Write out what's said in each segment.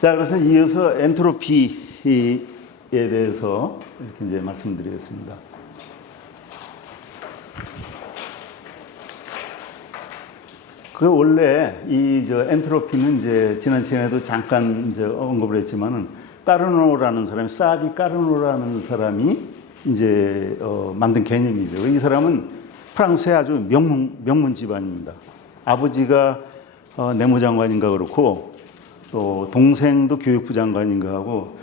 자, 그래서 이어서 엔트로피에 대해서 이렇게 이제 말씀드리겠습니다. 그 원래 이 엔트로피는 이제 지난 시간에도 잠깐 이제 언급을 했지만은 까르노라는 사람이 사디 까르노라는 사람이 이제 만든 개념이죠. 이 사람은 프랑스의 아주 명문 집안입니다. 아버지가 내무장관인가 그렇고 또 동생도 교육부 장관인가 하고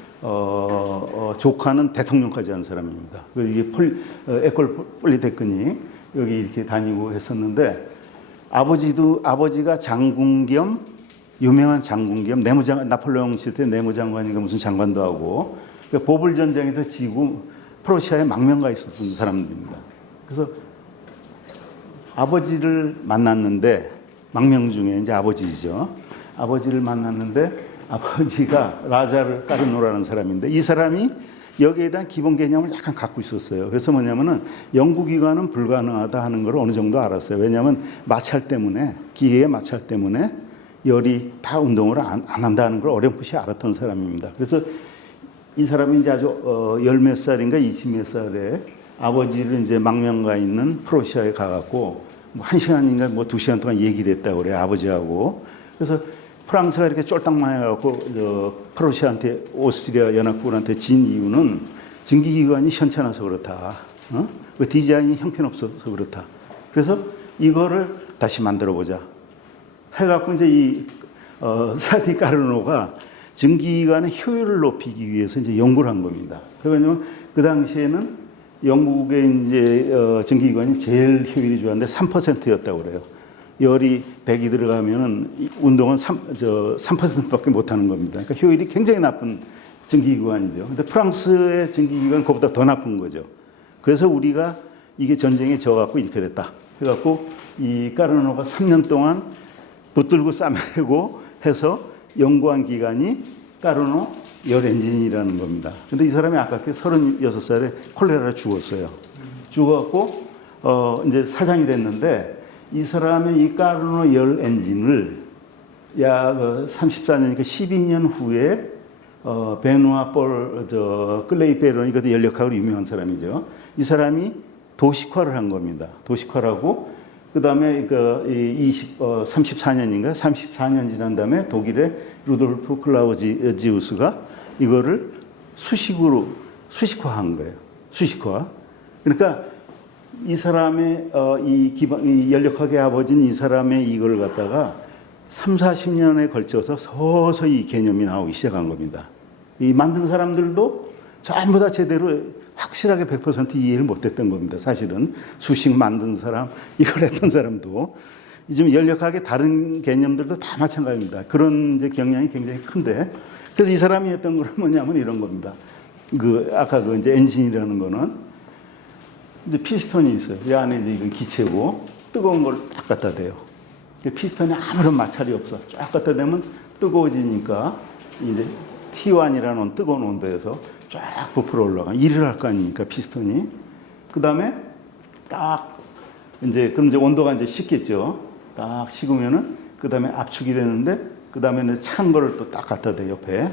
조카는 대통령까지 한 사람입니다. 이게 에콜 폴리테크닉 여기 이렇게 다니고 했었는데 아버지가 장군 겸 유명한 장군 겸 나폴레옹 시대 내무장관인가 무슨 장관도 하고 그러니까 보불 전쟁에서 지고 프로시아에 망명가 있었던 사람들입니다. 그래서 아버지를 만났는데 망명 중에 이제 아버지죠. 아버지를 만났는데 아버지가 라자르 까르노라는 사람인데 이 사람이 여기에 대한 기본 개념을 약간 갖고 있었어요. 그래서 뭐냐면은 영국이관은 불가능하다 하는 걸 어느 정도 알았어요. 왜냐하면 마찰 때문에 기계의 마찰 때문에 열이 다 운동을 안 한다는 걸 어렴풋이 알았던 사람입니다. 그래서 이 사람이 이제 아주 열 몇 살인가 20몇 살에 아버지를 이제 망명가 있는 프로시아에 가갖고 뭐 1시간인가 뭐 2시간 동안 얘기를 했다고 그래요. 아버지하고. 그래서 프랑스가 이렇게 쫄딱만 해갖고 프로시아한테 오스트리아 연합국한테 진 이유는 증기기관이 현찮아서 그렇다. 그 디자인이 형편없어서 그렇다. 그래서 이거를 다시 만들어보자. 해갖고 이제 이 사디 까르노가 증기기관의 효율을 높이기 위해서 이제 연구를 한 겁니다. 왜냐면 그 당시에는 영국의 이제 증기기관이 제일 효율이 좋았는데 3%였다고 그래요. 열이 100이 들어가면은 운동은 3%밖에 못 하는 겁니다. 그러니까 효율이 굉장히 나쁜 증기기관이죠. 근데 프랑스의 증기기관은 그보다 더 나쁜 거죠. 그래서 우리가 이게 전쟁에 져갖고 이렇게 됐다. 그래갖고 이 까르노가 3년 동안 붙들고 싸매고 해서 연구한 기간이 까르노 열 엔진이라는 겁니다. 근데 이 사람이 아깝게 36살에 콜레라로 죽었어요. 죽었고 이제 사장이 됐는데 이 사람의 이 까르노 열 엔진을 약 34년이니까 12년 후에 베누아 클레이 베론 이것도 연력학으로 유명한 사람이죠. 이 사람이 도식화를 한 겁니다. 도식화라고 그다음에 34년인가 34년 지난 다음에 독일의 루돌프 클라우지우스가 이거를 수식화한 거예요. 수식화. 그러니까 이 사람의 이 연력학의 아버지는 이 사람의 이걸 갖다가 3, 40년에 걸쳐서 서서히 이 개념이 나오기 시작한 겁니다. 이 만든 사람들도 전부 다 제대로 확실하게 100% 이해를 못했던 겁니다. 사실은 수식 만든 사람, 이걸 했던 사람도 지금 연력학의 다른 개념들도 다 마찬가지입니다. 그런 이제 경향이 굉장히 큰데 그래서 이 사람이 했던 건 뭐냐면 이런 겁니다. 아까 이제 엔진이라는 거는 이제 피스톤이 있어요. 이 안에 이제 이건 기체고 뜨거운 걸 딱 갖다 대요. 피스톤에 아무런 마찰이 없어. 쫙 갖다 대면 뜨거워지니까 이제 T1이라는 뜨거운 온도에서 쫙 부풀어 올라가. 일을 할 거 아닙니까 피스톤이. 그 다음에 딱 이제 그럼 이제 온도가 이제 식겠죠. 딱 식으면은 그 다음에 압축이 되는데 그 다음에 찬 거를 또 딱 갖다 대 옆에.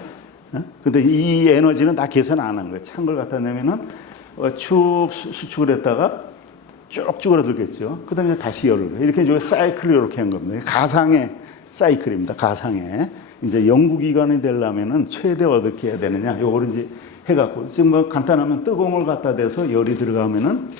근데 이 에너지는 다 계산 안 한 거예요. 찬 걸 갖다 내면은 쭉 수축을 했다가 쭉 줄어들겠죠. 그 다음에 다시 열을. 이렇게 이제 사이클을 이렇게 한 겁니다. 가상의 사이클입니다. 가상의. 이제 연구기관이 되려면은 최대 어떻게 해야 되느냐. 요거를 이제 해갖고. 지금 뭐 간단하면 뜨거운 걸 갖다 대서 열이 들어가면은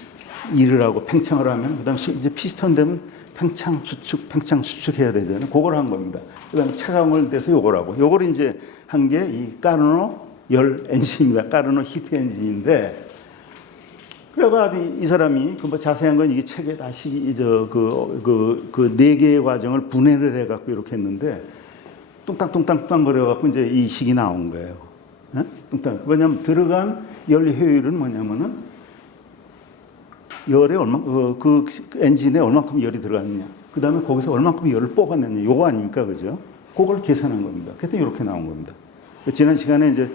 일을 하고 팽창을 하면 그 다음에 이제 피스톤 되면 팽창 수축 해야 되잖아요. 그걸 한 겁니다. 그 다음에 차가운 걸 대서 요걸 하고. 요걸 이제 한 게 이 까르노 열 엔진입니다. 까르노 히트 엔진인데 그래가지고 이 사람이 뭐 자세한 건 이게 책에 다시 네 개의 과정을 분해를 해갖고 이렇게 했는데 뚱땅 거려갖고 이제 이 식이 나온 거예요. 뚱땅. 왜냐면 들어간 열 효율은 뭐냐면은 열에 그 엔진에 얼마큼 열이 들어갔느냐. 그 다음에 거기서 얼마큼 열을 뽑아냈느냐. 요거 아닙니까? 그죠? 그걸 계산한 겁니다. 그때 이렇게 나온 겁니다. 지난 시간에 이제,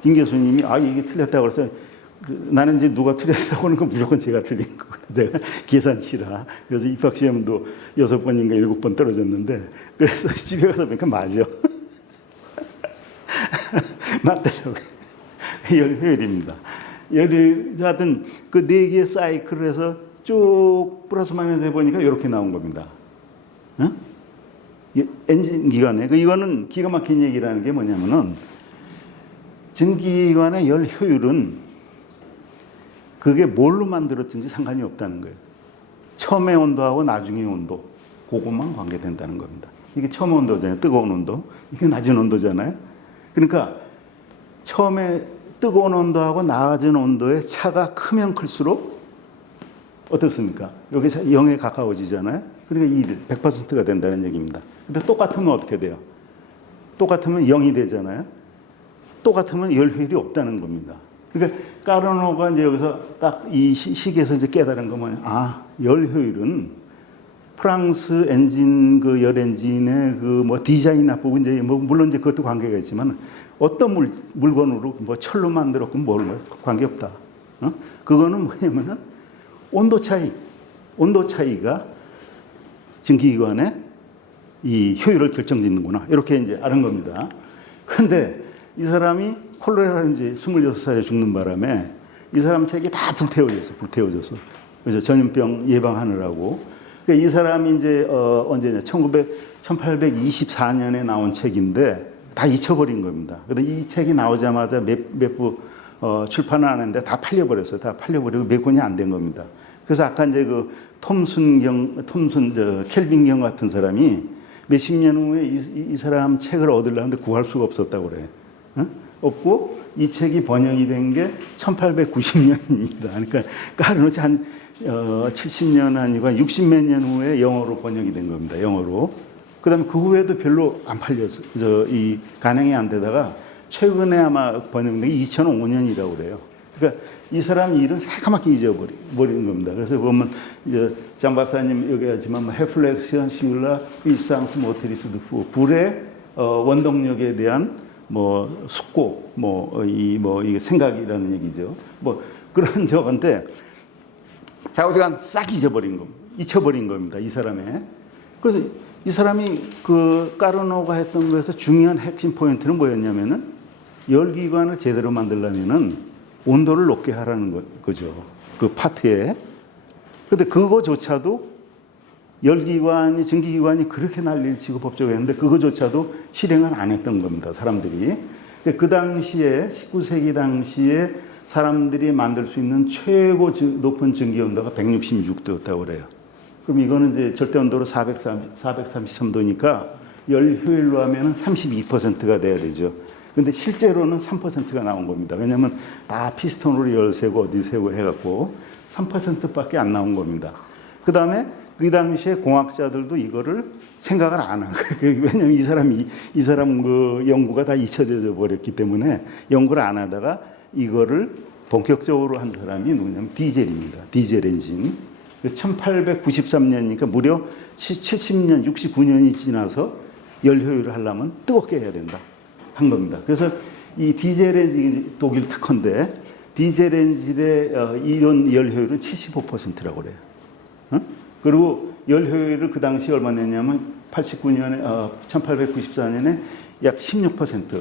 김 교수님이 이게 틀렸다고 그래서 나는 이제 누가 틀렸다고 하는 건 무조건 제가 틀린 거고 내가 계산치라. 그래서 입학시험도 6번인가 7번 떨어졌는데 그래서 집에 가서 보니까 맞아. 맞더라고요. 열 효율입니다. 열이 하여튼 그 네 개의 사이클을 해서 쭉 플러스 마이너스 해보니까 이렇게 나온 겁니다. 어? 엔진 기관에 이거는 기가 막힌 얘기라는 게 뭐냐면은 전기기관의 열 효율은 그게 뭘로 만들었든지 상관이 없다는 거예요. 처음의 온도하고 나중의 온도 그것만 관계된다는 겁니다. 이게 처음 온도잖아요. 뜨거운 온도. 이게 낮은 온도잖아요. 그러니까 처음에 뜨거운 온도하고 낮은 온도의 차가 크면 클수록 어떻습니까? 여기 0에 가까워지잖아요. 그러니까 100%가 된다는 얘기입니다. 근데 똑같으면 어떻게 돼요? 똑같으면 0이 되잖아요. 똑같으면 열 효율이 없다는 겁니다. 그러니까 까르노가 이제 여기서 딱 이 시기에서 이제 깨달은 거 뭐냐? 열 효율은 프랑스 엔진 그 열 엔진의 그 뭐 디자인 나쁘고 이제 뭐 물론 이제 그것도 관계가 있지만 어떤 물건으로 뭐 철로 만들었고 뭘 관계 없다. 그거는 뭐냐면은 온도 차이가 전기기관의 이 효율을 결정짓는구나. 이렇게 이제 아는 겁니다. 그런데 이 사람이 콜레라인지 26살에 죽는 바람에 이 사람 책이 다 불태워졌어. 그래서 전염병 예방하느라고. 그러니까 이 사람이 이제 언제냐? 1824년에 나온 책인데 다 잊혀버린 겁니다. 근데 이 책이 나오자마자 몇 부 출판을 안 했는데 다 팔려버렸어요. 다 팔려버리고 몇 권이 안 된 겁니다. 그래서 아까 이제 그 켈빈경 같은 사람이 몇십 년 후에 이 사람 책을 얻으려는데 구할 수가 없었다고 그래. 없고 이 책이 번역이 된 게 1890년입니다. 그러니까 까르노치 한 70년 아니고 60몇 년 후에 영어로 번역이 된 겁니다. 영어로. 그다음에 그 후에도 별로 안 팔렸어요. 이 간행이 안 되다가 최근에 아마 번역된 게 2005년이라고 그래요. 그러니까 이 사람 일은 새까맣게 잊어버린 겁니다. 그래서 보면 이제 장 박사님 얘기하지만 헤플렉션 시울라 일상스 모테리스 드 불의 원동력에 대한 뭐 숙고 이게 생각이라는 얘기죠. 뭐 그런 저건데 좌우지간 싹 잊혀버린 겁니다. 이 사람의. 그래서 이 사람이 그 까르노가 했던 거에서 중요한 핵심 포인트는 뭐였냐면은 열기관을 제대로 만들려면은 온도를 높게 하라는 거죠. 그 파트에. 근데 그거조차도 전기기관이 그렇게 난리를 치고 법적했는데 그거조차도 실행을 안 했던 겁니다. 사람들이. 그 당시에 19세기 당시에 사람들이 만들 수 있는 최고 높은 전기 온도가 166도였다고 그래요. 그럼 이거는 이제 절대 온도로 433도니까 열 효율로 하면은 32%가 돼야 되죠. 근데 실제로는 3%가 나온 겁니다. 왜냐하면 다 피스톤으로 열 세고 어디 세고 해갖고 3%밖에 안 나온 겁니다. 그 다음에 그 당시에 공학자들도 이거를 생각을 안 한 거예요. 왜냐하면 이 사람 그 연구가 다 잊혀져 버렸기 때문에 연구를 안 하다가 이거를 본격적으로 한 사람이 누구냐면 디젤입니다. 디젤 엔진. 1893년이니까 무려 70년, 69년이 지나서 열 효율을 하려면 뜨겁게 해야 된다. 한 겁니다. 그래서 이 디젤 엔진이 독일 특허인데 디젤 엔진의 이런 열 효율은 75%라고 그래요. 그리고 열 효율을 그 당시 얼마 냈냐면 1894년에 약 16%,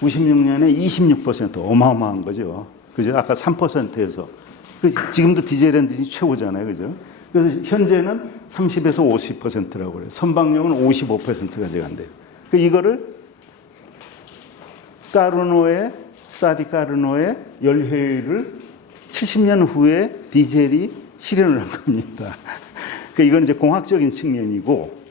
96년에 26% 어마어마한 거죠. 그죠? 아까 3%에서 지금도 디젤 엔진이 최고잖아요. 그죠? 그래서 현재는 30에서 50%라고 그래요. 선박력은 55%가 제한돼요. 이거를 사디 까르노의 열 효율을 70년 후에 디젤이 실현을 한 겁니다. 이건 이제 공학적인 측면이고.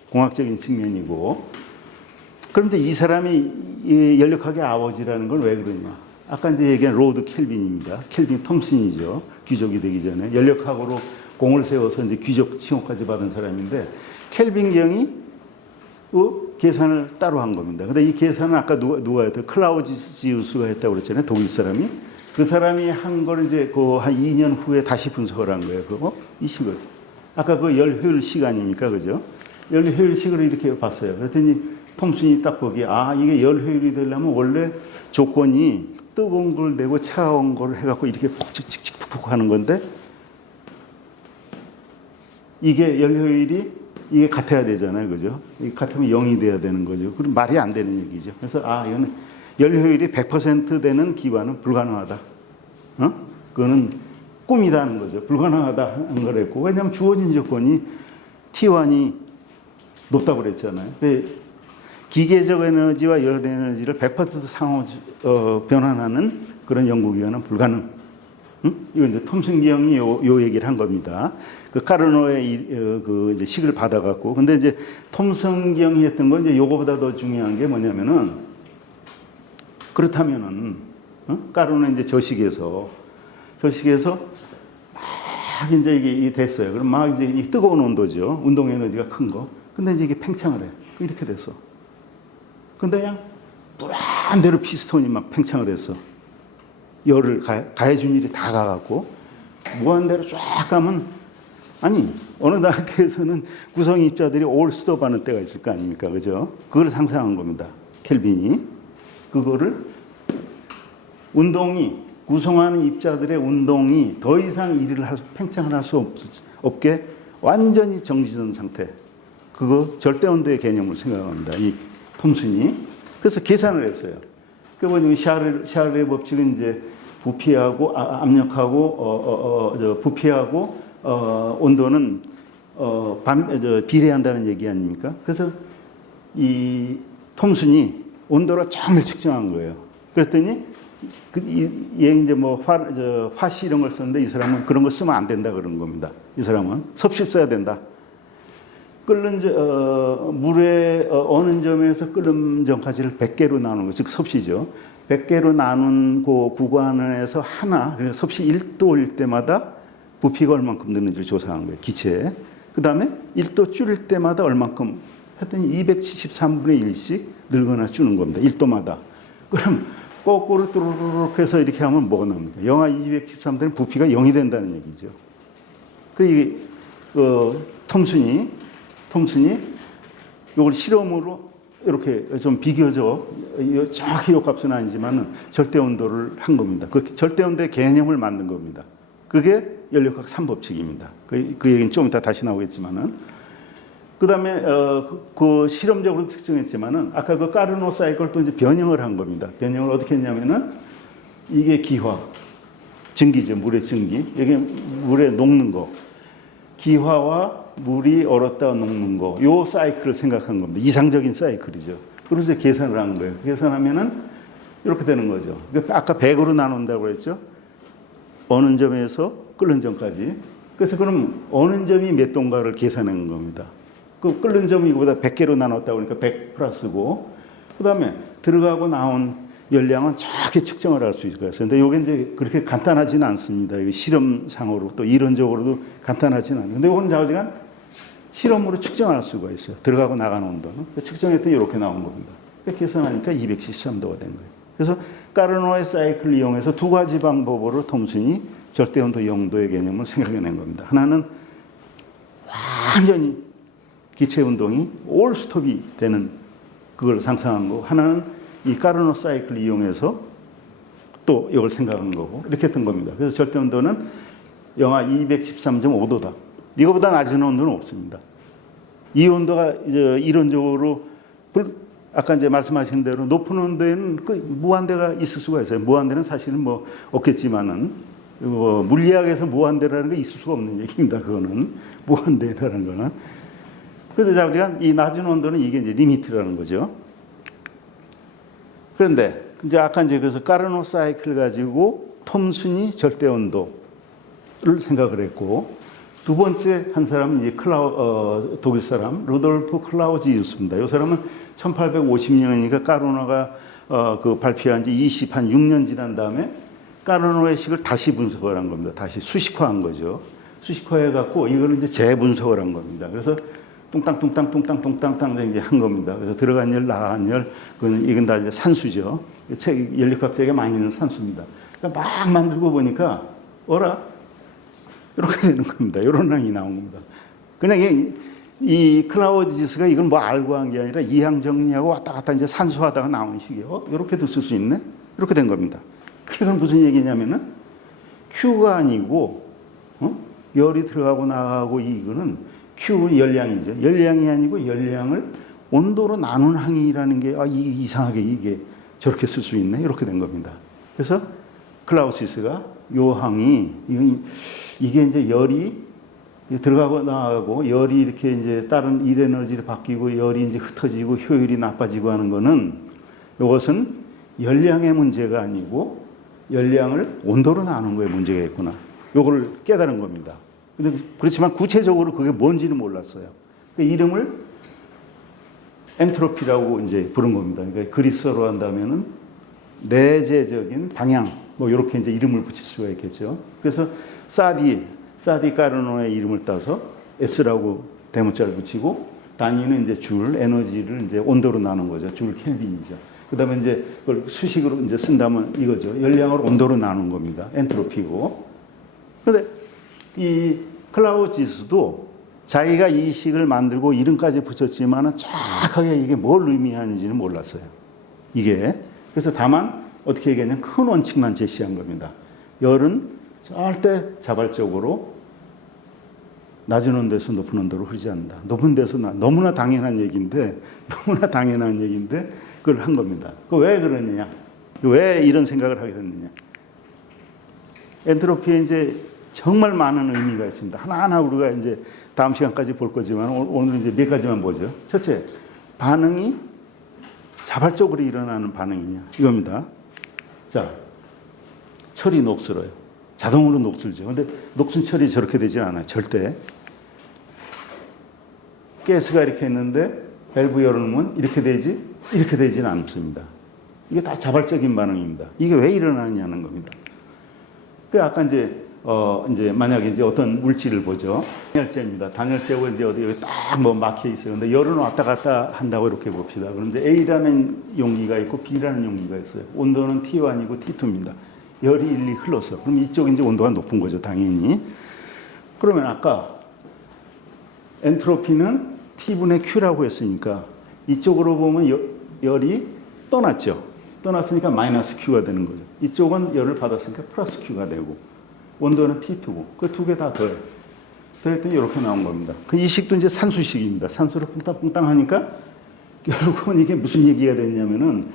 그런데 이 사람이 연력학의 아버지라는 걸 왜 그러냐? 아까 이제 얘기한 로드 켈빈입니다. 켈빈 톰슨이죠. 귀족이 되기 전에 연력학으로 공을 세워서 이제 귀족 칭호까지 받은 사람인데 켈빈 경이 계산을 따로 한 겁니다. 근데 이 계산은 아까 누가 했다? 클라우지우스가 했다고 그랬잖아요. 독일 사람이. 그 사람이 한 걸 이제 한 2년 후에 다시 분석을 한 거예요. 이 식을. 아까 그 열 효율 식 아닙니까? 그죠? 열 효율 식을 이렇게 봤어요. 그랬더니 톰슨이 딱 보기에 이게 열 효율이 되려면 원래 조건이 뜨거운 걸 내고 차가운 걸 해갖고 이렇게 푹푹푹 하는 건데 이게 열 효율이 이게 같아야 되잖아요. 그죠? 같으면 0이 돼야 되는 거죠. 그럼 말이 안 되는 얘기죠. 그래서 이거는 연료율이 100% 되는 기관은 불가능하다. 그거는 꿈이다는 거죠. 불가능하다 하는 거랬고, 왜냐하면 주어진 조건이 T1이 높다고 그랬잖아요. 기계적 에너지와 열 에너지를 100% 상호 변환하는 그런 연구기관은 불가능. 이거 이제 톰슨 경이 요 얘기를 한 겁니다. 그 카르노의 그 이제 식을 받아갖고, 근데 이제 톰슨 경이 했던 건 이제 요거보다 더 중요한 게 뭐냐면은, 그렇다면은 카르노는 이제 저식에서 막 이제 이게 됐어요. 그럼 막 이제 이 뜨거운 온도죠. 운동 에너지가 큰 거. 근데 이제 이게 팽창을 해. 이렇게 됐어. 근데 그냥 뚜렷한 대로 피스톤이 막 팽창을 했어. 열을 가해준 일이 다 가갖고 무한대로 쫙 가면, 아니 어느 단계에서는 구성 입자들이 올 스톱 하는 때가 있을 거 아닙니까? 그죠? 그걸 상상한 겁니다. 켈빈이. 그거를 운동이, 구성하는 입자들의 운동이 더 이상 팽창을 할 수 없게 완전히 정지된 상태. 그거 절대온도의 개념을 생각합니다. 이 톰슨이. 그래서 계산을 했어요. 그 뭐냐면 샤를의 법칙은 이제 부피하고 압력하고 부피하고 온도는 비례한다는 얘기 아닙니까? 그래서 이 톰슨이 온도를 정밀 측정한 거예요. 그랬더니 얘 이제 뭐 화씨 이런 걸 썼는데, 이 사람은 그런 거 쓰면 안 된다 그러는 겁니다. 이 사람은 섭씨 써야 된다. 끓는 물의 어느 점에서 끓는 점까지를 100개로 나누는 거, 즉 섭씨죠. 100개로 나눈 그 구간에서 하나, 그러니까 섭씨 1도일 때마다 부피가 얼만큼 느는지를 조사한 거예요. 기체에. 그 다음에 1도 줄일 때마다 얼만큼 했더니 273분의 1씩 늘거나 주는 겁니다. 1도마다. 그럼 거꾸로 뚜루루룩 해서 이렇게 하면 뭐가 나옵니까? 영하 213도는 부피가 0이 된다는 얘기죠. 그리고 톰슨이 이걸 실험으로 이렇게 좀 비교적, 정확히 이 값은 아니지만 절대 온도를 한 겁니다. 그 절대 온도의 개념을 만든 겁니다. 그게 연력학 3법칙입니다. 그 얘기는 좀 이따 다시 나오겠지만은. 그 다음에 그 실험적으로 특정했지만은, 아까 그 카르노 사이클 또 이제 변형을 한 겁니다. 변형을 어떻게 했냐면은, 이게 기화, 증기죠. 물의 증기. 이게 물에 녹는 거. 기화와 물이 얼었다 녹는 거. 요 사이클을 생각한 겁니다. 이상적인 사이클이죠. 그래서 계산을 한 거예요. 계산하면은 이렇게 되는 거죠. 아까 100으로 나눈다고 했죠. 어느 점에서 끓는 점까지. 그래서 그럼 어느 점이 몇 도인가를 계산한 겁니다. 그 끓는 점이 이거보다 100개로 나눴다 보니까 100 플러스고, 그 다음에 들어가고 나온 열량은 정확히 측정을 할 수 있을 거예요. 근데 이게 이제 그렇게 간단하지는 않습니다. 이게 실험상으로 또 이론적으로도 간단하지는 않아요. 근데 이건 자우지간 실험으로 측정할 수가 있어요. 들어가고 나가는 온도는. 측정했더니 이렇게 나온 겁니다. 계산하니까 273도가 된 거예요. 그래서 카르노의 사이클을 이용해서 두 가지 방법으로 톰슨이 절대온도 0도의 개념을 생각해낸 겁니다. 하나는 완전히 기체 운동이 올 스톱이 되는 그걸 상상한 거고, 하나는 이 카르노 사이클을 이용해서 또 이걸 생각한 거고, 이렇게 했던 겁니다. 그래서 절대 온도는 영하 213.5도다. 이거보다 낮은 온도는 없습니다. 이 온도가 이제 이론적으로 아까 이제 말씀하신 대로 높은 온도에는 그 무한대가 있을 수가 있어요. 무한대는 사실은 뭐 없겠지만은 물리학에서 무한대라는 게 있을 수가 없는 얘기입니다. 그거는 무한대라는 거는. 그런데 자우지간 이 낮은 온도는 이게 이제 리미트라는 거죠. 그런데 이제 아까 이제 그래서 카르노 사이클 가지고 톰슨이 절대 온도를 생각을 했고, 두 번째 한 사람은 이제 독일 사람 루돌프 클라우지우스입니다. 이 사람은 1850년이니까 카르노가 그 발표한 지 26년 지난 다음에 카르노의 식을 다시 분석을 한 겁니다. 다시 수식화한 거죠. 수식화해 갖고 이걸 이제 재분석을 한 겁니다. 그래서 뚱땅 이제 한 겁니다. 그래서 들어간 열, 나간 열, 이건 다 이제 산수죠. 연력학책에 많이 있는 산수입니다. 그러니까 막 만들고 보니까 이렇게 되는 겁니다. 이런 랑이 나온 겁니다. 그냥 이 클라우지스가 이건 뭐 알고 한 게 아니라 이항 정리하고 왔다 갔다 이제 산수하다가 나온 식이에요. 이렇게도 쓸 수 있네. 이렇게 된 겁니다. 그건 무슨 얘기냐면은 Q가 아니고 열이 들어가고 나가고 이거는 Q 열량이죠. 열량이 아니고 열량을 온도로 나눈 항이라는 게 이상하게 이게 저렇게 쓸 수 있네 이렇게 된 겁니다. 그래서 클라우시스가 요 항이 이게 이제 열이 들어가고 나가고 열이 이렇게 이제 다른 일 에너지로 바뀌고 열이 이제 흩어지고 효율이 나빠지고 하는 거는 이것은 열량의 문제가 아니고 열량을 온도로 나누는 거에 문제가 있구나. 요거를 깨달은 겁니다. 근데 그렇지만 구체적으로 그게 뭔지는 몰랐어요. 그 이름을 엔트로피라고 이제 부른 겁니다. 그러니까 그리스어로 한다면은 내재적인 방향 뭐 이렇게 이제 이름을 붙일 수가 있겠죠. 그래서 사디 까르노의 이름을 따서 S라고 대문자를 붙이고 단위는 이제 줄, 에너지를 이제 온도로 나눈 거죠. 줄 켈빈이죠. 그다음에 이제 그걸 수식으로 이제 쓴다면 이거죠. 열량을 온도로 나눈 겁니다. 엔트로피고. 그런데 이 클라우지스도 자기가 이 식을 만들고 이름까지 붙였지만은 정확하게 이게 뭘 의미하는지는 몰랐어요. 이게. 그래서 다만 어떻게 얘기하냐면 큰 원칙만 제시한 겁니다. 열은 절대 자발적으로 낮은 온도에서 높은 온도로 흐르지 않는다. 높은 데서 너무나 당연한 얘기인데 그걸 한 겁니다. 왜 그러느냐? 왜 이런 생각을 하게 됐느냐? 엔트로피에 이제 정말 많은 의미가 있습니다. 하나하나 우리가 이제 다음 시간까지 볼 거지만 오늘 이제 몇 가지만 보죠. 첫째, 반응이 자발적으로 일어나는 반응이냐 이겁니다. 자, 철이 녹슬어요. 자동으로 녹슬죠. 근데 녹슨 철이 저렇게 되지 않아요. 절대. 가스가 이렇게 있는데 밸브 열어놓으면 이렇게 되지는 않습니다. 이게 다 자발적인 반응입니다. 이게 왜 일어나느냐는 겁니다. 그 아까 이제 만약에 이제 어떤 물질을 보죠. 단열재입니다. 단열재고 이제 어디 딱 뭐 막혀 있어요. 근데 열은 왔다 갔다 한다고 이렇게 봅시다. 그런데 A라는 용기가 있고 B라는 용기가 있어요. 온도는 T1이고 T2입니다. 열이 일리 흘러서. 그럼 이쪽 이제 온도가 높은 거죠, 당연히. 그러면 아까 엔트로피는 T분의 Q라고 했으니까 이쪽으로 보면 열이 떠났죠. 떠났으니까 마이너스 Q가 되는 거죠. 이쪽은 열을 받았으니까 플러스 Q가 되고 온도는 T2고 그 두 개 다 더해요. 더했더니 이렇게 나온 겁니다. 그 이 식도 이제 산수식입니다. 산수로 뿡땅뿡땅 하니까 결국은 이게 무슨 얘기가 됐냐면은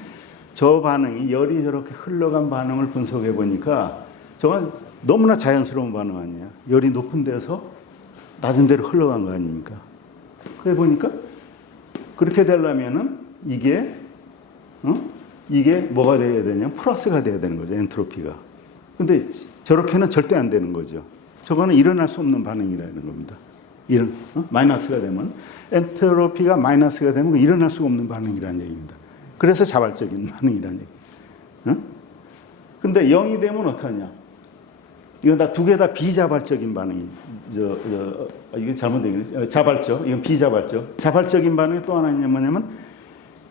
저 반응이 열이 저렇게 흘러간 반응을 분석해 보니까 저건 너무나 자연스러운 반응 아니에요. 열이 높은 데서 낮은 데로 흘러간 거 아닙니까? 그래 보니까 그렇게 되려면은 이게 뭐가 돼야 되냐? 플러스가 돼야 되는 거죠. 엔트로피가. 근데 저렇게는 절대 안 되는 거죠. 저거는 일어날 수 없는 반응이라는 겁니다. 마이너스가 되면 엔트로피가 마이너스가 되면 일어날 수가 없는 반응이라는 얘기입니다. 그래서 자발적인 반응이라는 얘기. 근데 0이 되면 어떡하냐? 이건 다 두 개 다 비자발적인 반응이. 이게 잘못된 자발적. 이건 비자발적. 자발적인 반응이 또 하나 있냐 뭐냐면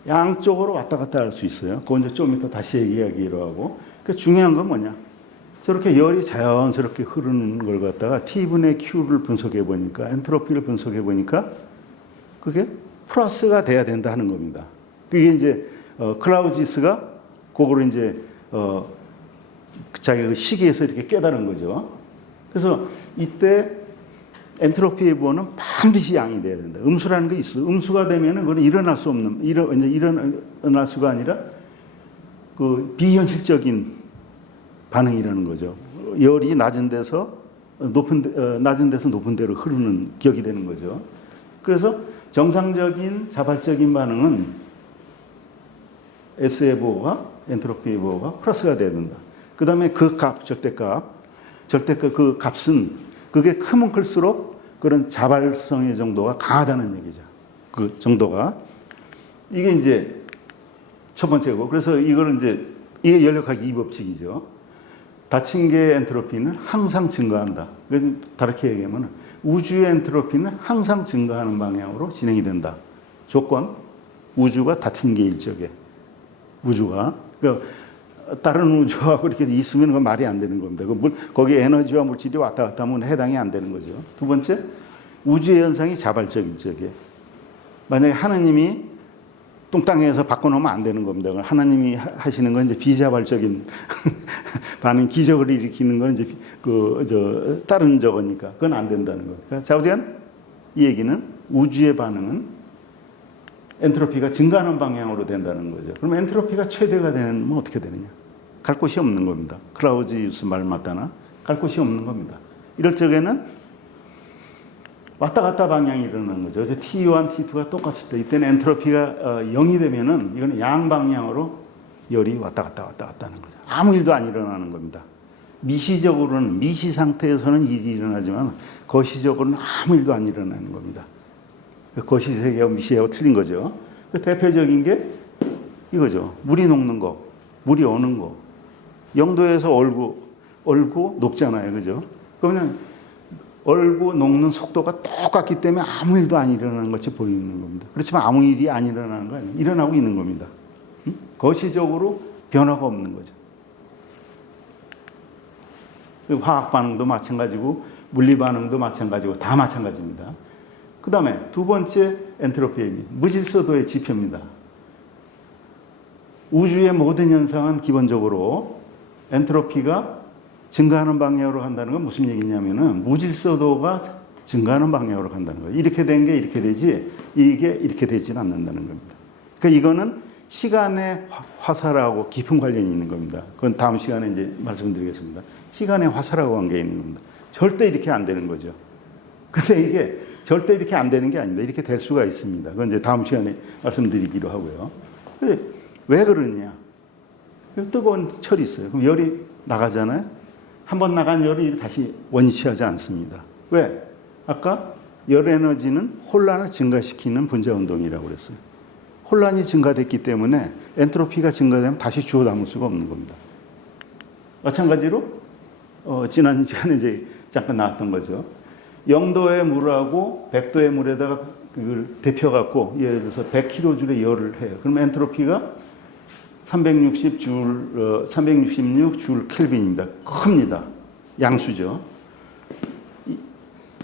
양쪽으로 왔다 갔다 할 수 있어요. 그건 이제 좀 이따 다시 얘기하기로 하고. 그 중요한 건 뭐냐? 저렇게 열이 자연스럽게 흐르는 걸 갖다가 T분의 Q를 분석해 보니까 엔트로피를 분석해 보니까 그게 플러스가 돼야 된다 하는 겁니다. 그게 이제 클라우지스가 그거를 이제 자기 그 시기에서 이렇게 깨달은 거죠. 그래서 이때 엔트로피의 부호는 반드시 양이 돼야 된다. 음수라는 게 있어요. 음수가 되면은 그건 일어날 수 없는 일어날 수가 아니라 그 비현실적인 반응이라는 거죠. 열이 낮은 데서 높은 데로 흐르는 격이 되는 거죠. 그래서 정상적인 자발적인 반응은 S의 부호가 엔트로피의 부호가 플러스가 돼야 된다. 그 다음에 그 값, 절대값 그 값은 그게 크면 클수록 그런 자발성의 정도가 강하다는 얘기죠. 그 정도가. 이게 이제 첫 번째고. 그래서 이거는 이제 이게 열역학의 2법칙이죠. 닫힌 개의 엔트로피는 항상 증가한다. 다르게 얘기하면 우주의 엔트로피는 항상 증가하는 방향으로 진행이 된다. 조건, 우주가 닫힌 개일 적에. 우주가. 그러니까 다른 우주하고 이렇게 있으면 그건 말이 안 되는 겁니다. 거기에 에너지와 물질이 왔다 갔다 하면 해당이 안 되는 거죠. 두 번째, 우주의 현상이 자발적일 적에. 만약에 하느님이 뚱땅해서 바꿔놓으면 안 되는 겁니다. 하나님이 하시는 건 이제 비자발적인 반응, 기적을 일으키는 건 이제 다른 저거니까 그건 안 된다는 거예요. 그러니까 자우지간 이 얘기는 우주의 반응은 엔트로피가 증가하는 방향으로 된다는 거죠. 그럼 엔트로피가 최대가 되면 어떻게 되느냐? 갈 곳이 없는 겁니다. 클라우지우스 말 맞다나 갈 곳이 없는 겁니다. 이럴 적에는 왔다 갔다 방향이 일어나는 거죠. T1, T2가 똑같을 때 이때는 엔트로피가 0이 되면은 이거는 양방향으로 열이 왔다 갔다 하는 거죠. 아무 일도 안 일어나는 겁니다. 미시적으로는 미시 상태에서는 일이 일어나지만 거시적으로는 아무 일도 안 일어나는 겁니다. 거시 세계하고 미시하고 틀린 거죠. 그 대표적인 게 이거죠. 물이 녹는 거, 물이 오는 거. 0도에서 얼고 녹잖아요, 그죠? 그러면 얼고 녹는 속도가 똑같기 때문에 아무 일도 안 일어나는 것이 보이는 겁니다. 그렇지만 아무 일이 안 일어나는 거 아니에요. 일어나고 있는 겁니다. 거시적으로 변화가 없는 거죠. 화학 반응도 마찬가지고 물리 반응도 마찬가지고 다 마찬가지입니다. 그 다음에 두 번째 엔트로피의 의미, 무질서도의 지표입니다. 우주의 모든 현상은 기본적으로 엔트로피가 증가하는 방향으로 간다는 건 무슨 얘기냐면은 무질서도가 증가하는 방향으로 간다는 거예요. 이렇게 된 게 이렇게 되지 이게 이렇게 되지는 않는다는 겁니다. 그러니까 이거는 시간의 화살하고 깊은 관련이 있는 겁니다. 그건 다음 시간에 이제 말씀드리겠습니다. 시간의 화살하고 관계 있는 겁니다. 절대 이렇게 안 되는 거죠. 근데 이게 절대 이렇게 안 되는 게 아닙니다. 이렇게 될 수가 있습니다. 그건 이제 다음 시간에 말씀드리기로 하고요. 근데 왜 그러냐? 뜨거운 철이 있어요. 그럼 열이 나가잖아요. 한번 나간 열이 다시 원위치하지 않습니다. 왜? 아까 열 에너지는 혼란을 증가시키는 분자 운동이라고 그랬어요. 혼란이 증가됐기 때문에 엔트로피가 증가되면 다시 주워 담을 수가 없는 겁니다. 마찬가지로 지난 시간에 이제 잠깐 나왔던 거죠. 0도의 물하고 100도의 물에다가 그걸 데펴갖고 예를 들어서 100kJ의 열을 해요. 그럼 엔트로피가 366 줄 켈빈입니다. 큽니다. 양수죠.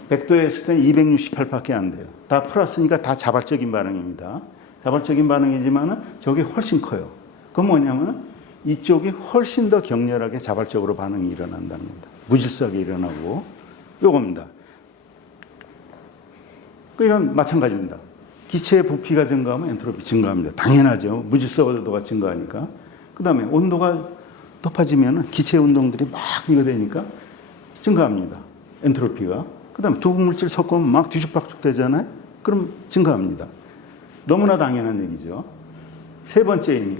100도에 있을 때는 268밖에 안 돼요. 다 플러스니까 다 자발적인 반응입니다. 자발적인 반응이지만은 저게 훨씬 커요. 그건 뭐냐면은 이쪽이 훨씬 더 격렬하게 자발적으로 반응이 일어난다는 겁니다. 무질서하게 일어나고 요겁니다. 이건 마찬가지입니다. 기체의 부피가 증가하면 엔트로피 증가합니다. 당연하죠. 무질서도가 증가하니까. 그 다음에 온도가 높아지면 기체 운동들이 막 이거 되니까 증가합니다. 엔트로피가. 그 다음에 두 물질 섞으면 막 뒤죽박죽 되잖아요. 그럼 증가합니다. 너무나 당연한 얘기죠. 세 번째 의미.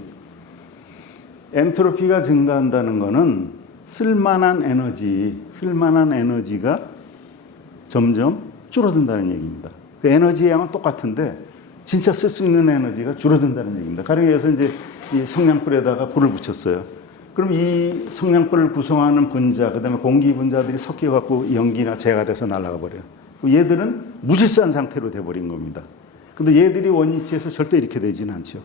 엔트로피가 증가한다는 것은 쓸만한 에너지가 점점 줄어든다는 얘기입니다. 그 에너지의 양은 똑같은데 진짜 쓸 수 있는 에너지가 줄어든다는 얘기입니다. 가령해서 이제 이 성냥불에다가 불을 붙였어요. 그럼 이 성냥불을 구성하는 분자, 그다음에 공기 분자들이 섞여 갖고 연기나 재가 돼서 날아가 버려요. 얘들은 무질서한 상태로 돼 버린 겁니다. 근데 얘들이 원위치에서 절대 이렇게 되지는 않죠.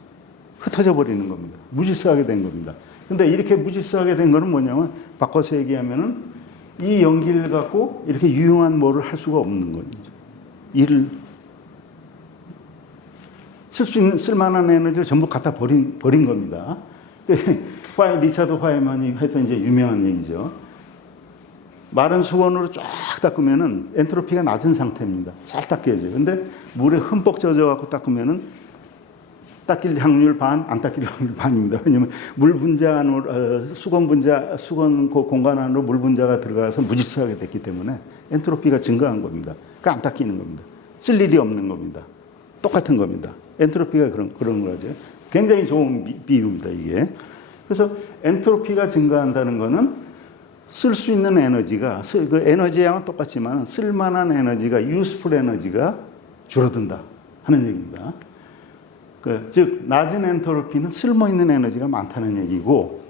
흩어져 버리는 겁니다. 무질서하게 된 겁니다. 근데 이렇게 무질서하게 된 거는 뭐냐면 바꿔서 얘기하면은 이 연기를 갖고 이렇게 유용한 뭐를 할 수가 없는 거죠. 일을 쓸만한 에너지를 전부 갖다 버린 겁니다. 리차드 화이먼이 했던 이제 유명한 얘기죠. 마른 수건으로 쫙 닦으면은 엔트로피가 낮은 상태입니다. 잘 닦여져요. 근데 물에 흠뻑 젖어갖고 닦으면은 닦일 확률 반, 안 닦일 확률 반입니다. 왜냐면 물 분자 안으로, 수건 공간 안으로 물 분자가 들어가서 무질서하게 됐기 때문에 엔트로피가 증가한 겁니다. 그러니까 안 닦이는 겁니다. 쓸 일이 없는 겁니다. 똑같은 겁니다. 엔트로피가 그런 거죠. 굉장히 좋은 비유입니다, 이게. 그래서 엔트로피가 증가한다는 거는 쓸 수 있는 에너지가, 그 에너지 양은 똑같지만 쓸만한 에너지가, 유스풀 에너지가 줄어든다 하는 얘기입니다. 즉, 낮은 엔트로피는 쓸모있는 에너지가 많다는 얘기고,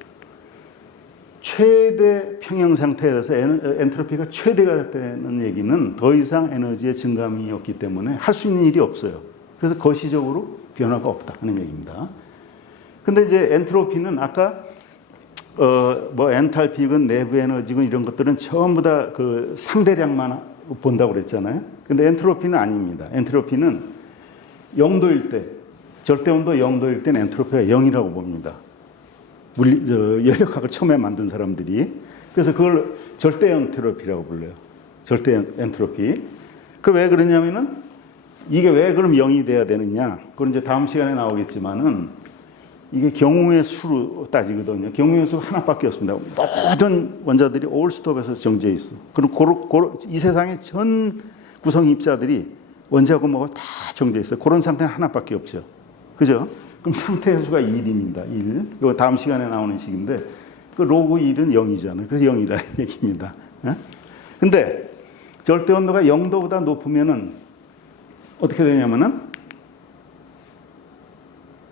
최대 평형 상태에서 엔트로피가 최대가 됐다는 얘기는 더 이상 에너지의 증감이 없기 때문에 할 수 있는 일이 없어요. 그래서 거시적으로 변화가 없다 하는 얘기입니다. 근데 이제 엔트로피는 아까 뭐 엔탈피건 내부 에너지건 이런 것들은 전부 다 그 상대량만 본다고 그랬잖아요. 근데 엔트로피는 아닙니다. 엔트로피는 0도일 때, 절대온도 0도일 때는 엔트로피가 0이라고 봅니다. 열역학을 처음에 만든 사람들이. 그래서 그걸 절대 엔트로피라고 불러요. 절대 엔트로피. 그 왜 그러냐면은 이게 왜 그럼 0이 돼야 되느냐? 그건 이제 다음 시간에 나오겠지만은 이게 경우의 수로 따지거든요. 경우의 수 하나밖에 없습니다. 모든 원자들이 올스톱에서 정지해 있어. 그럼 이 세상의 전 구성 입자들이 원자고 뭐고 다 정지해 있어. 그런 상태는 하나밖에 없죠. 그죠? 그럼 상태의 수가 1입니다. 1. 이거 다음 시간에 나오는 식인데 그 로그 1은 0이잖아요. 그래서 0이라는 얘기입니다. 근데 절대 온도가 0도보다 높으면은 어떻게 되냐면은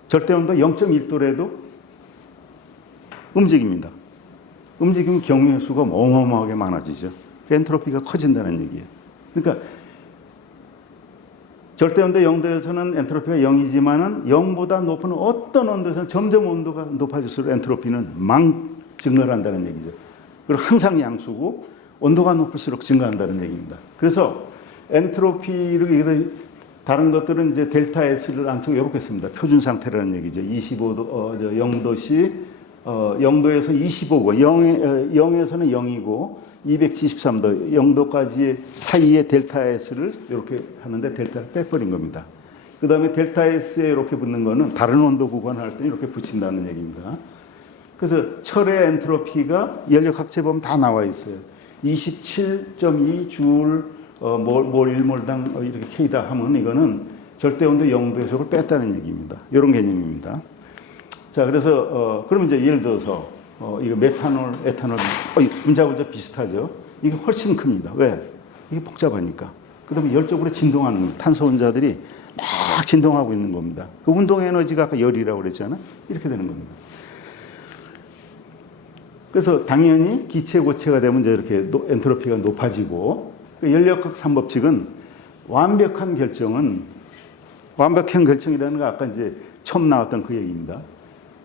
절대 온도 0.1도라도 움직입니다. 움직이면 경우의 수가 어마어마하게 많아지죠. 엔트로피가 커진다는 얘기예요. 그러니까 절대 온도 0도에서는 엔트로피가 0이지만은 0보다 높은 어떤 온도에서는 점점 온도가 높아질수록 엔트로피는 증가를 한다는 얘기죠. 그리고 항상 양수고 온도가 높을수록 증가한다는 얘기입니다. 그래서 엔트로피를 다른 것들은 이제 델타 S를 안 쓰고 이렇게 씁니다. 표준 상태라는 얘기죠. 25도, 0도시, 0도에서 25고, 0에서는 0이고, 273도, 0도까지 사이에 델타 S를 이렇게 하는데 델타를 빼버린 겁니다. 그 다음에 델타 S에 이렇게 붙는 거는 다른 온도 구간할 때 이렇게 붙인다는 얘기입니다. 그래서 철의 엔트로피가 연력학체 보면 다 나와 있어요. 27.2 줄 몰 1몰당 이렇게 K다 하면 이거는 절대 온도 0도에서 그걸 뺐다는 얘기입니다. 이런 개념입니다. 자, 그래서 그러면 이제 예를 들어서 이거 메탄올, 에탄올 분자가 비슷하죠. 이게 훨씬 큽니다. 왜? 이게 복잡하니까. 그다음에 열적으로 진동하는 탄소 원자들이 막 진동하고 있는 겁니다. 그 운동 에너지가 아까 열이라고 그랬잖아요. 이렇게 되는 겁니다. 그래서 당연히 기체 고체가 되면 이제 이렇게 엔트로피가 높아지고 연력학 3법칙은 완벽한 결정이라는 거 아까 이제 처음 나왔던 그 얘기입니다.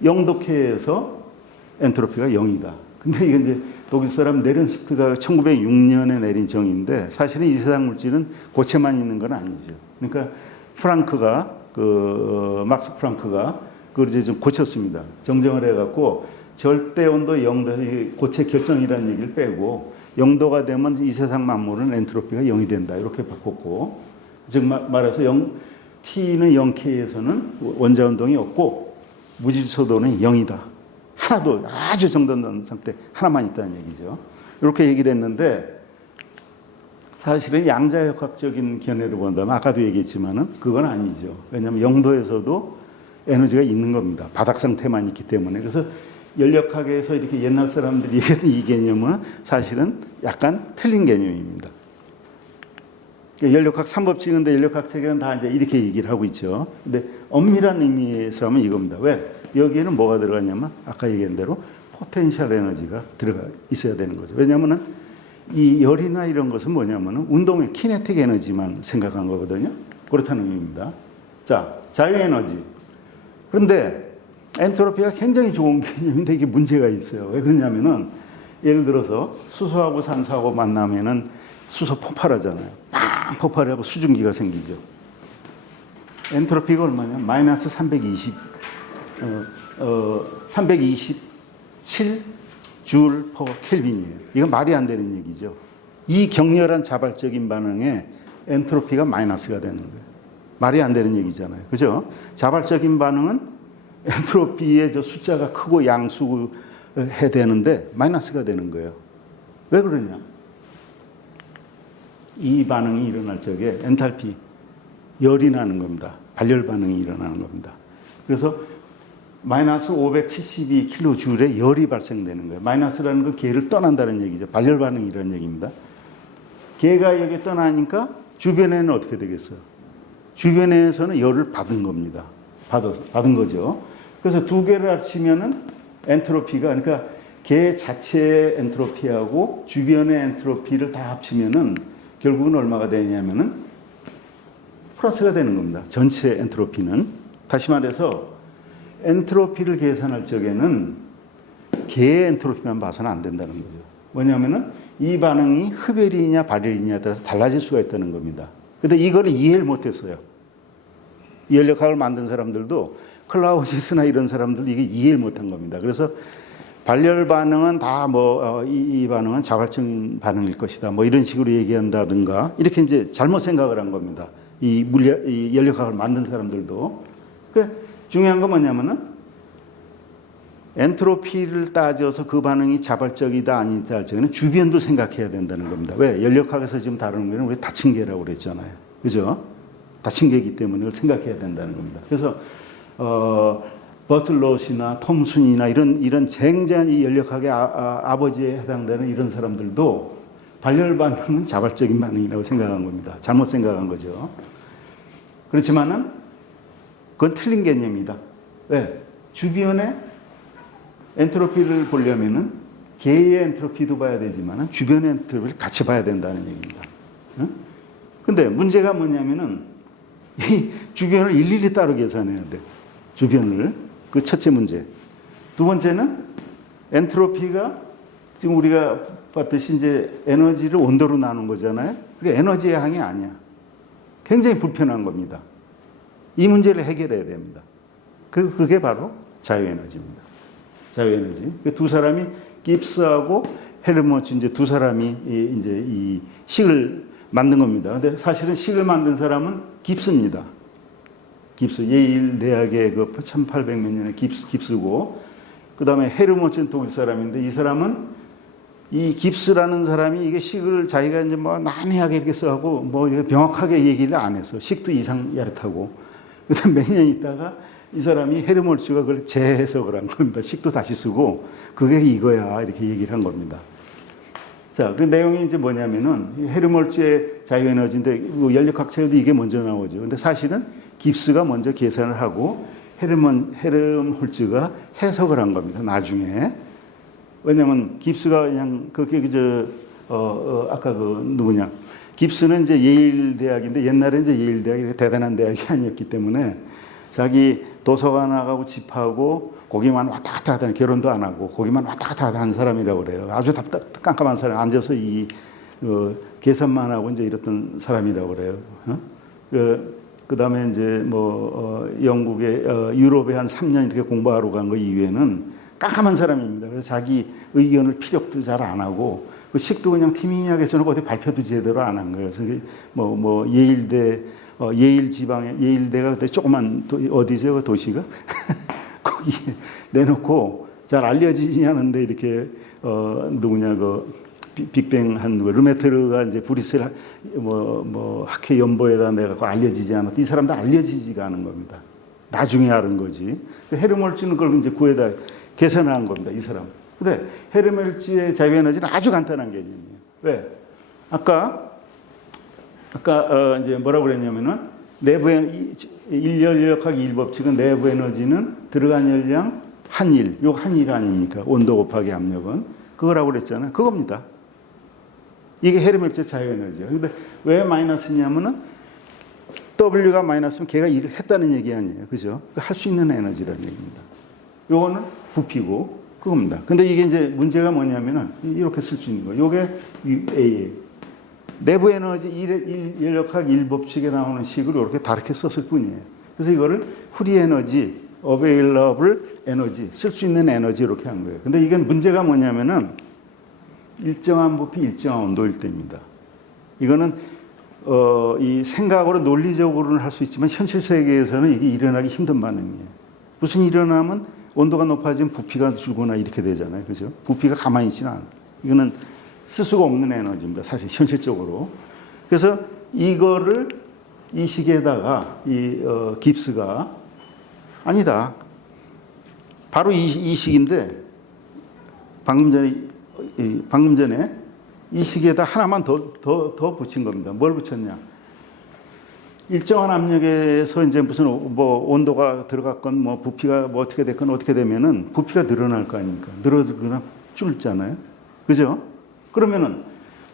0도케에서 엔트로피가 0이다. 근데 이게 이제 독일 사람 네른스트가 1906년에 내린 정의인데 사실은 이 세상 물질은 고체만 있는 건 아니죠. 그러니까 막스 프랑크가 그걸 이제 좀 고쳤습니다. 정정을 해갖고 절대 온도 0도 고체 결정이라는 얘기를 빼고 0도가 되면 이 세상 만물은 엔트로피가 0이 된다. 이렇게 바꿨고, 즉 말해서 T는 0K에서는 원자 운동이 없고 무질서도는 0이다. 하나도 아주 정돈된 상태 하나만 있다는 얘기죠. 이렇게 얘기를 했는데 사실은 양자역학적인 견해를 본다면 아까도 얘기했지만은 그건 아니죠. 왜냐하면 0도에서도 에너지가 있는 겁니다. 바닥 상태만 있기 때문에. 그래서 연력학에서 이렇게 옛날 사람들이 얘기했던 이 개념은 사실은 약간 틀린 개념입니다. 연력학 3법칙인데 연력학 세계는 다 이제 이렇게 얘기를 하고 있죠. 근데 엄밀한 의미에서 하면 이겁니다. 왜? 여기에는 뭐가 들어가냐면 아까 얘기한 대로 포텐셜 에너지가 들어가 있어야 되는 거죠. 왜냐하면 이 열이나 이런 것은 뭐냐면 운동의 키네틱 에너지만 생각한 거거든요. 그렇다는 의미입니다. 자, 자유 에너지. 그런데 엔트로피가 굉장히 좋은 개념인데 이게 문제가 있어요. 왜 그러냐면은 예를 들어서 수소하고 산소하고 만나면은 수소 폭발하잖아요. 빵 폭발하고 수증기가 생기죠. 엔트로피가 얼마냐? 마이너스 327 줄 퍼 켈빈이에요. 이건 말이 안 되는 얘기죠. 이 격렬한 자발적인 반응에 엔트로피가 마이너스가 되는 거예요. 말이 안 되는 얘기잖아요. 그죠? 자발적인 반응은 엔트로피의 저 숫자가 크고 양수해야 되는데 마이너스가 되는 거예요. 왜 그러냐? 이 반응이 일어날 적에 엔탈피, 열이 나는 겁니다. 발열 반응이 일어나는 겁니다. 그래서 마이너스 572kJ의 열이 발생되는 거예요. 마이너스라는 건 계를 떠난다는 얘기죠. 발열 반응이라는 얘기입니다. 계가 여기 떠나니까 주변에는 어떻게 되겠어요? 주변에서는 열을 받은 겁니다. 받은 거죠. 그래서 두 개를 합치면은 엔트로피가, 그러니까 계 자체의 엔트로피하고 주변의 엔트로피를 다 합치면은 결국은 얼마가 되냐면은 플러스가 되는 겁니다. 전체 엔트로피는. 다시 말해서 엔트로피를 계산할 적에는 계의 엔트로피만 봐서는 안 된다는 거죠. 뭐냐면은 이 반응이 흡열이냐 발열이냐에 따라서 달라질 수가 있다는 겁니다. 근데 이거를 이해를 못 했어요. 이 연력학을 만든 사람들도 클라우시스나 이런 사람들도 이게 이해를 못한 겁니다. 그래서 발열 반응은 다 이 반응은 자발적인 반응일 것이다. 뭐 이런 식으로 얘기한다든가 이렇게 이제 잘못 생각을 한 겁니다. 이 연력학을 만든 사람들도. 중요한 건 뭐냐면은 엔트로피를 따져서 그 반응이 자발적이다 아니다 할 적에는 주변도 생각해야 된다는 겁니다. 왜? 연력학에서 지금 다루는 거는 우리 닫힌 개라고 그랬잖아요. 그죠? 닫힌 개이기 때문에 그걸 생각해야 된다는 겁니다. 그래서 버틀롯이나 톰슨이나 이런 쟁쟁한 이 연력학의 아버지에 해당되는 이런 사람들도 발열 반응은 자발적인 반응이라고 생각한 겁니다. 잘못 생각한 거죠. 그렇지만은 그건 틀린 개념이다. 왜? 주변에 엔트로피를 보려면은 개의 엔트로피도 봐야 되지만 주변의 엔트로피를 같이 봐야 된다는 얘기입니다. 근데 문제가 뭐냐면은 이 주변을 일일이 따로 계산해야 돼. 주변을. 그 첫째 문제. 두 번째는 엔트로피가 지금 우리가 봤듯이 이제 에너지를 온도로 나눈 거잖아요. 그게 에너지의 항이 아니야. 굉장히 불편한 겁니다. 이 문제를 해결해야 됩니다. 그게 바로 자유에너지입니다. 자유에너지. 두 사람이 깁스하고 헬머츠 이제 두 사람이 이제 이 식을 만든 겁니다. 근데 사실은 식을 만든 사람은 깁스입니다. 깁스 예일 대학의 그 1800몇 년에 깁스고 그다음에 헬머츠는 독일 사람인데 이 사람은 이 깁스라는 사람이 이게 식을 자기가 이제 뭐 난해하게 이렇게 써하고 뭐 명확하게 얘기를 안 했어. 식도 이상 야릇하고. 그다음 몇 년 있다가 이 사람이 헤르몰츠가 그걸 재해석을 한 겁니다. 식도 다시 쓰고 그게 이거야 이렇게 얘기를 한 겁니다. 자, 그 내용이 이제 뭐냐면은 헤르몰츠의 자유에너지인데 연력학 책에도 이게 먼저 나오죠. 근데 사실은 깁스가 먼저 계산을 하고 헤르몰츠가 해석을 한 겁니다. 나중에. 왜냐면 깁스가 그냥 아까 그 누구냐? 깁스는 이제 예일 대학인데 옛날에 이제 예일 대학이 대단한 대학이 아니었기 때문에 자기 도서관 나가고 집하고 거기만 왔다 갔다 하다 결혼도 안 하고 거기만 왔다 갔다 하는 사람이라고 그래요. 아주 깜깜한 사람 앉아서 이 계산만 하고 이제 이랬던 사람이라고 그래요. 그다음에 이제 영국에 유럽에 한 3년 이렇게 공부하러 간 거 이후에는 깜깜한 사람입니다. 그래서 자기 의견을 피력도 잘 안 하고 그 식도 그냥 티밍하게 써놓고 어디 발표도 제대로 안 한 거예요. 그래서 예일대 예일 지방에 예일대가 그때 조그만 어디죠 그 도시가 거기 내놓고 잘 알려지지 않은데 이렇게 누구냐 그 빅뱅 한 르메트르가 이제 브뤼셀 학회 연보에다 내가 알려지지 않았다. 이 사람도 알려지지가 않은 겁니다. 나중에 알은 거지. 헤르몰츠는 그걸 이제 구해다 계산한 겁니다. 이 사람. 근데 헤르몰츠의 자유에너지는 아주 간단한 개념이에요. 왜? 아까 이제 뭐라고 그랬냐면은 내부의 일연력학 일법칙은 내부 에너지는 들어간 열량 한일, 요 한일 아닙니까? 온도 곱하기 압력은 그거라고 그랬잖아요. 그겁니다. 이게 헤르몰츠의 자유에너지예요. 근데 왜 마이너스냐면은 W가 마이너스면 걔가 일을 했다는 얘기 아니에요. 그죠? 할 수 있는 에너지라는 얘기입니다. 요거는 부피고 그겁니다. 근데 이게 이제 문제가 뭐냐면은 이렇게 쓸 수 있는 거예요. 요게 A예요. 내부 에너지 일연력학 일법칙에 나오는 식을 이렇게 다르게 썼을 뿐이에요. 그래서 이거를 프리 에너지, available 에너지, 쓸 수 있는 에너지 이렇게 한 거예요. 근데 이건 문제가 뭐냐면은 일정한 부피, 일정한 온도일 때입니다. 이거는 이 생각으로 논리적으로는 할 수 있지만 현실 세계에서는 이게 일어나기 힘든 반응이에요. 무슨 일어나면 온도가 높아지면 부피가 줄거나 이렇게 되잖아요. 그죠? 부피가 가만히 있지는 않아요. 이거는 쓸 수가 없는 에너지입니다. 사실 현실적으로. 그래서 이거를 이 식에다가 깁스가 아니다. 바로 이 식인데 방금 전에 이 식에다 하나만 더 붙인 겁니다. 뭘 붙였냐? 일정한 압력에서 이제 무슨 온도가 들어갔건 부피가 어떻게 됐건 어떻게 되면은 부피가 늘어날 거 아닙니까? 늘어나거나 줄잖아요. 그죠? 그러면은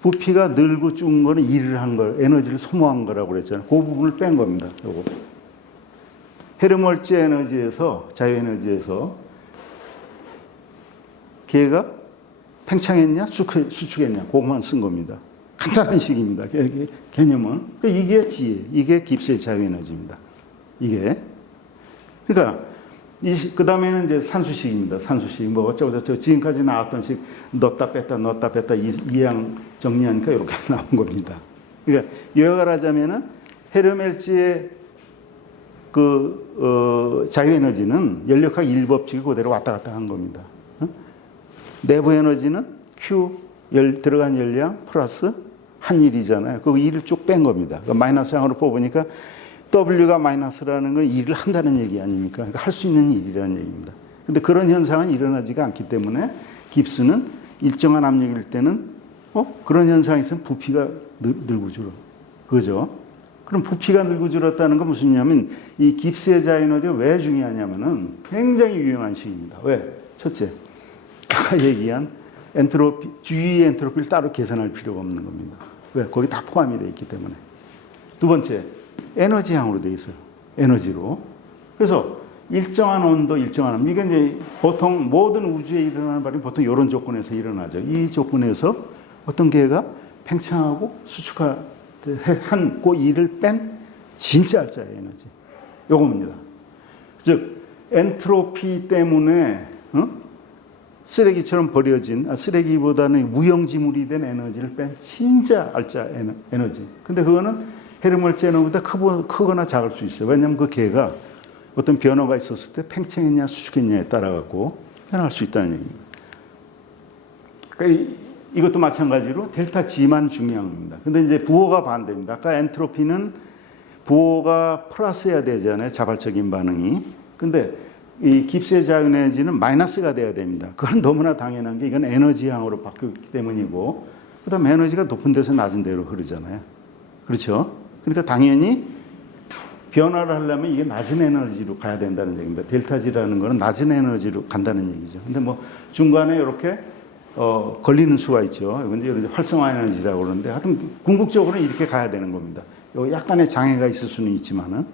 부피가 늘고 준 거는 일을 한 거, 에너지를 소모한 거라고 그랬잖아요. 그 부분을 뺀 겁니다. 요거. 헤르몰츠 에너지에서 자유에너지에서 걔가 팽창했냐 수축했냐 그것만 쓴 겁니다. 간단한 식입니다. 개념은. 이게 지혜, 이게 깁스의 자유에너지입니다. 이게. 그러니까 그 다음에는 이제 산수식입니다. 산수식. 어쩌고저쩌고 지금까지 나왔던 식 넣었다 뺐다 이양 정리하니까 이렇게 나온 겁니다. 그러니까 요약을 하자면은 헤르멜츠의 자유에너지는 연력학 1법칙이 그대로 왔다 갔다 한 겁니다. 내부 에너지는 Q, 들어간 열량 플러스 한 일이잖아요. 그 일을 쭉 뺀 겁니다. 마이너스 항으로 뽑으니까 W가 마이너스라는 건 일을 한다는 얘기 아닙니까? 그러니까 할 수 있는 일이라는 얘기입니다. 근데 그런 현상은 일어나지가 않기 때문에 깁스는 일정한 압력일 때는 그런 현상이 있으면 부피가 늘고 줄어. 그죠? 그럼 부피가 늘고 줄었다는 건 무슨 얘기냐면 이 깁스의 자유에너지가 왜 중요하냐면은 굉장히 유용한 식입니다. 왜? 첫째, 아까 얘기한 엔트로피, 주위의 엔트로피를 따로 계산할 필요가 없는 겁니다. 왜? 거기 다 포함이 되어 있기 때문에. 두 번째, 에너지항으로 되어 있어요. 에너지로. 그래서 일정한 온도, 일정한 압력. 이게 이제 보통 모든 우주에 일어나는 바람이 보통 이런 조건에서 일어나죠. 이 조건에서 어떤 개가 팽창하고 수축한 그 일을 뺀 진짜 알짜의 에너지. 요겁니다. 즉, 엔트로피 때문에, 쓰레기처럼 버려진, 쓰레기보다는 무용지물이 된 에너지를 뺀 진짜 알짜 에너지. 근데 그거는 헤르멜츠 에너지보다 크거나 작을 수 있어요. 왜냐하면 그 개가 어떤 변화가 있었을 때 팽창했냐 수축했냐에 따라 갖고 변화할 수 있다는 얘기입니다. 그러니까 이것도 마찬가지로 델타 G만 중요한 겁니다. 근데 이제 부호가 반대입니다. 아까 엔트로피는 부호가 플러스여야 되잖아요. 자발적인 반응이. 근데 이 깁스의 자유에너지는 마이너스가 돼야 됩니다. 그건 너무나 당연한 게 이건 에너지항으로 바뀌었기 때문이고 그다음에 에너지가 높은 데서 낮은 데로 흐르잖아요. 그렇죠? 그러니까 당연히 변화를 하려면 이게 낮은 에너지로 가야 된다는 얘기입니다. 델타 G라는 거는 낮은 에너지로 간다는 얘기죠. 근데 뭐 중간에 이렇게 걸리는 수가 있죠. 이건 이제 활성화 에너지라고 그러는데 하여튼 궁극적으로는 이렇게 가야 되는 겁니다. 약간의 장애가 있을 수는 있지만은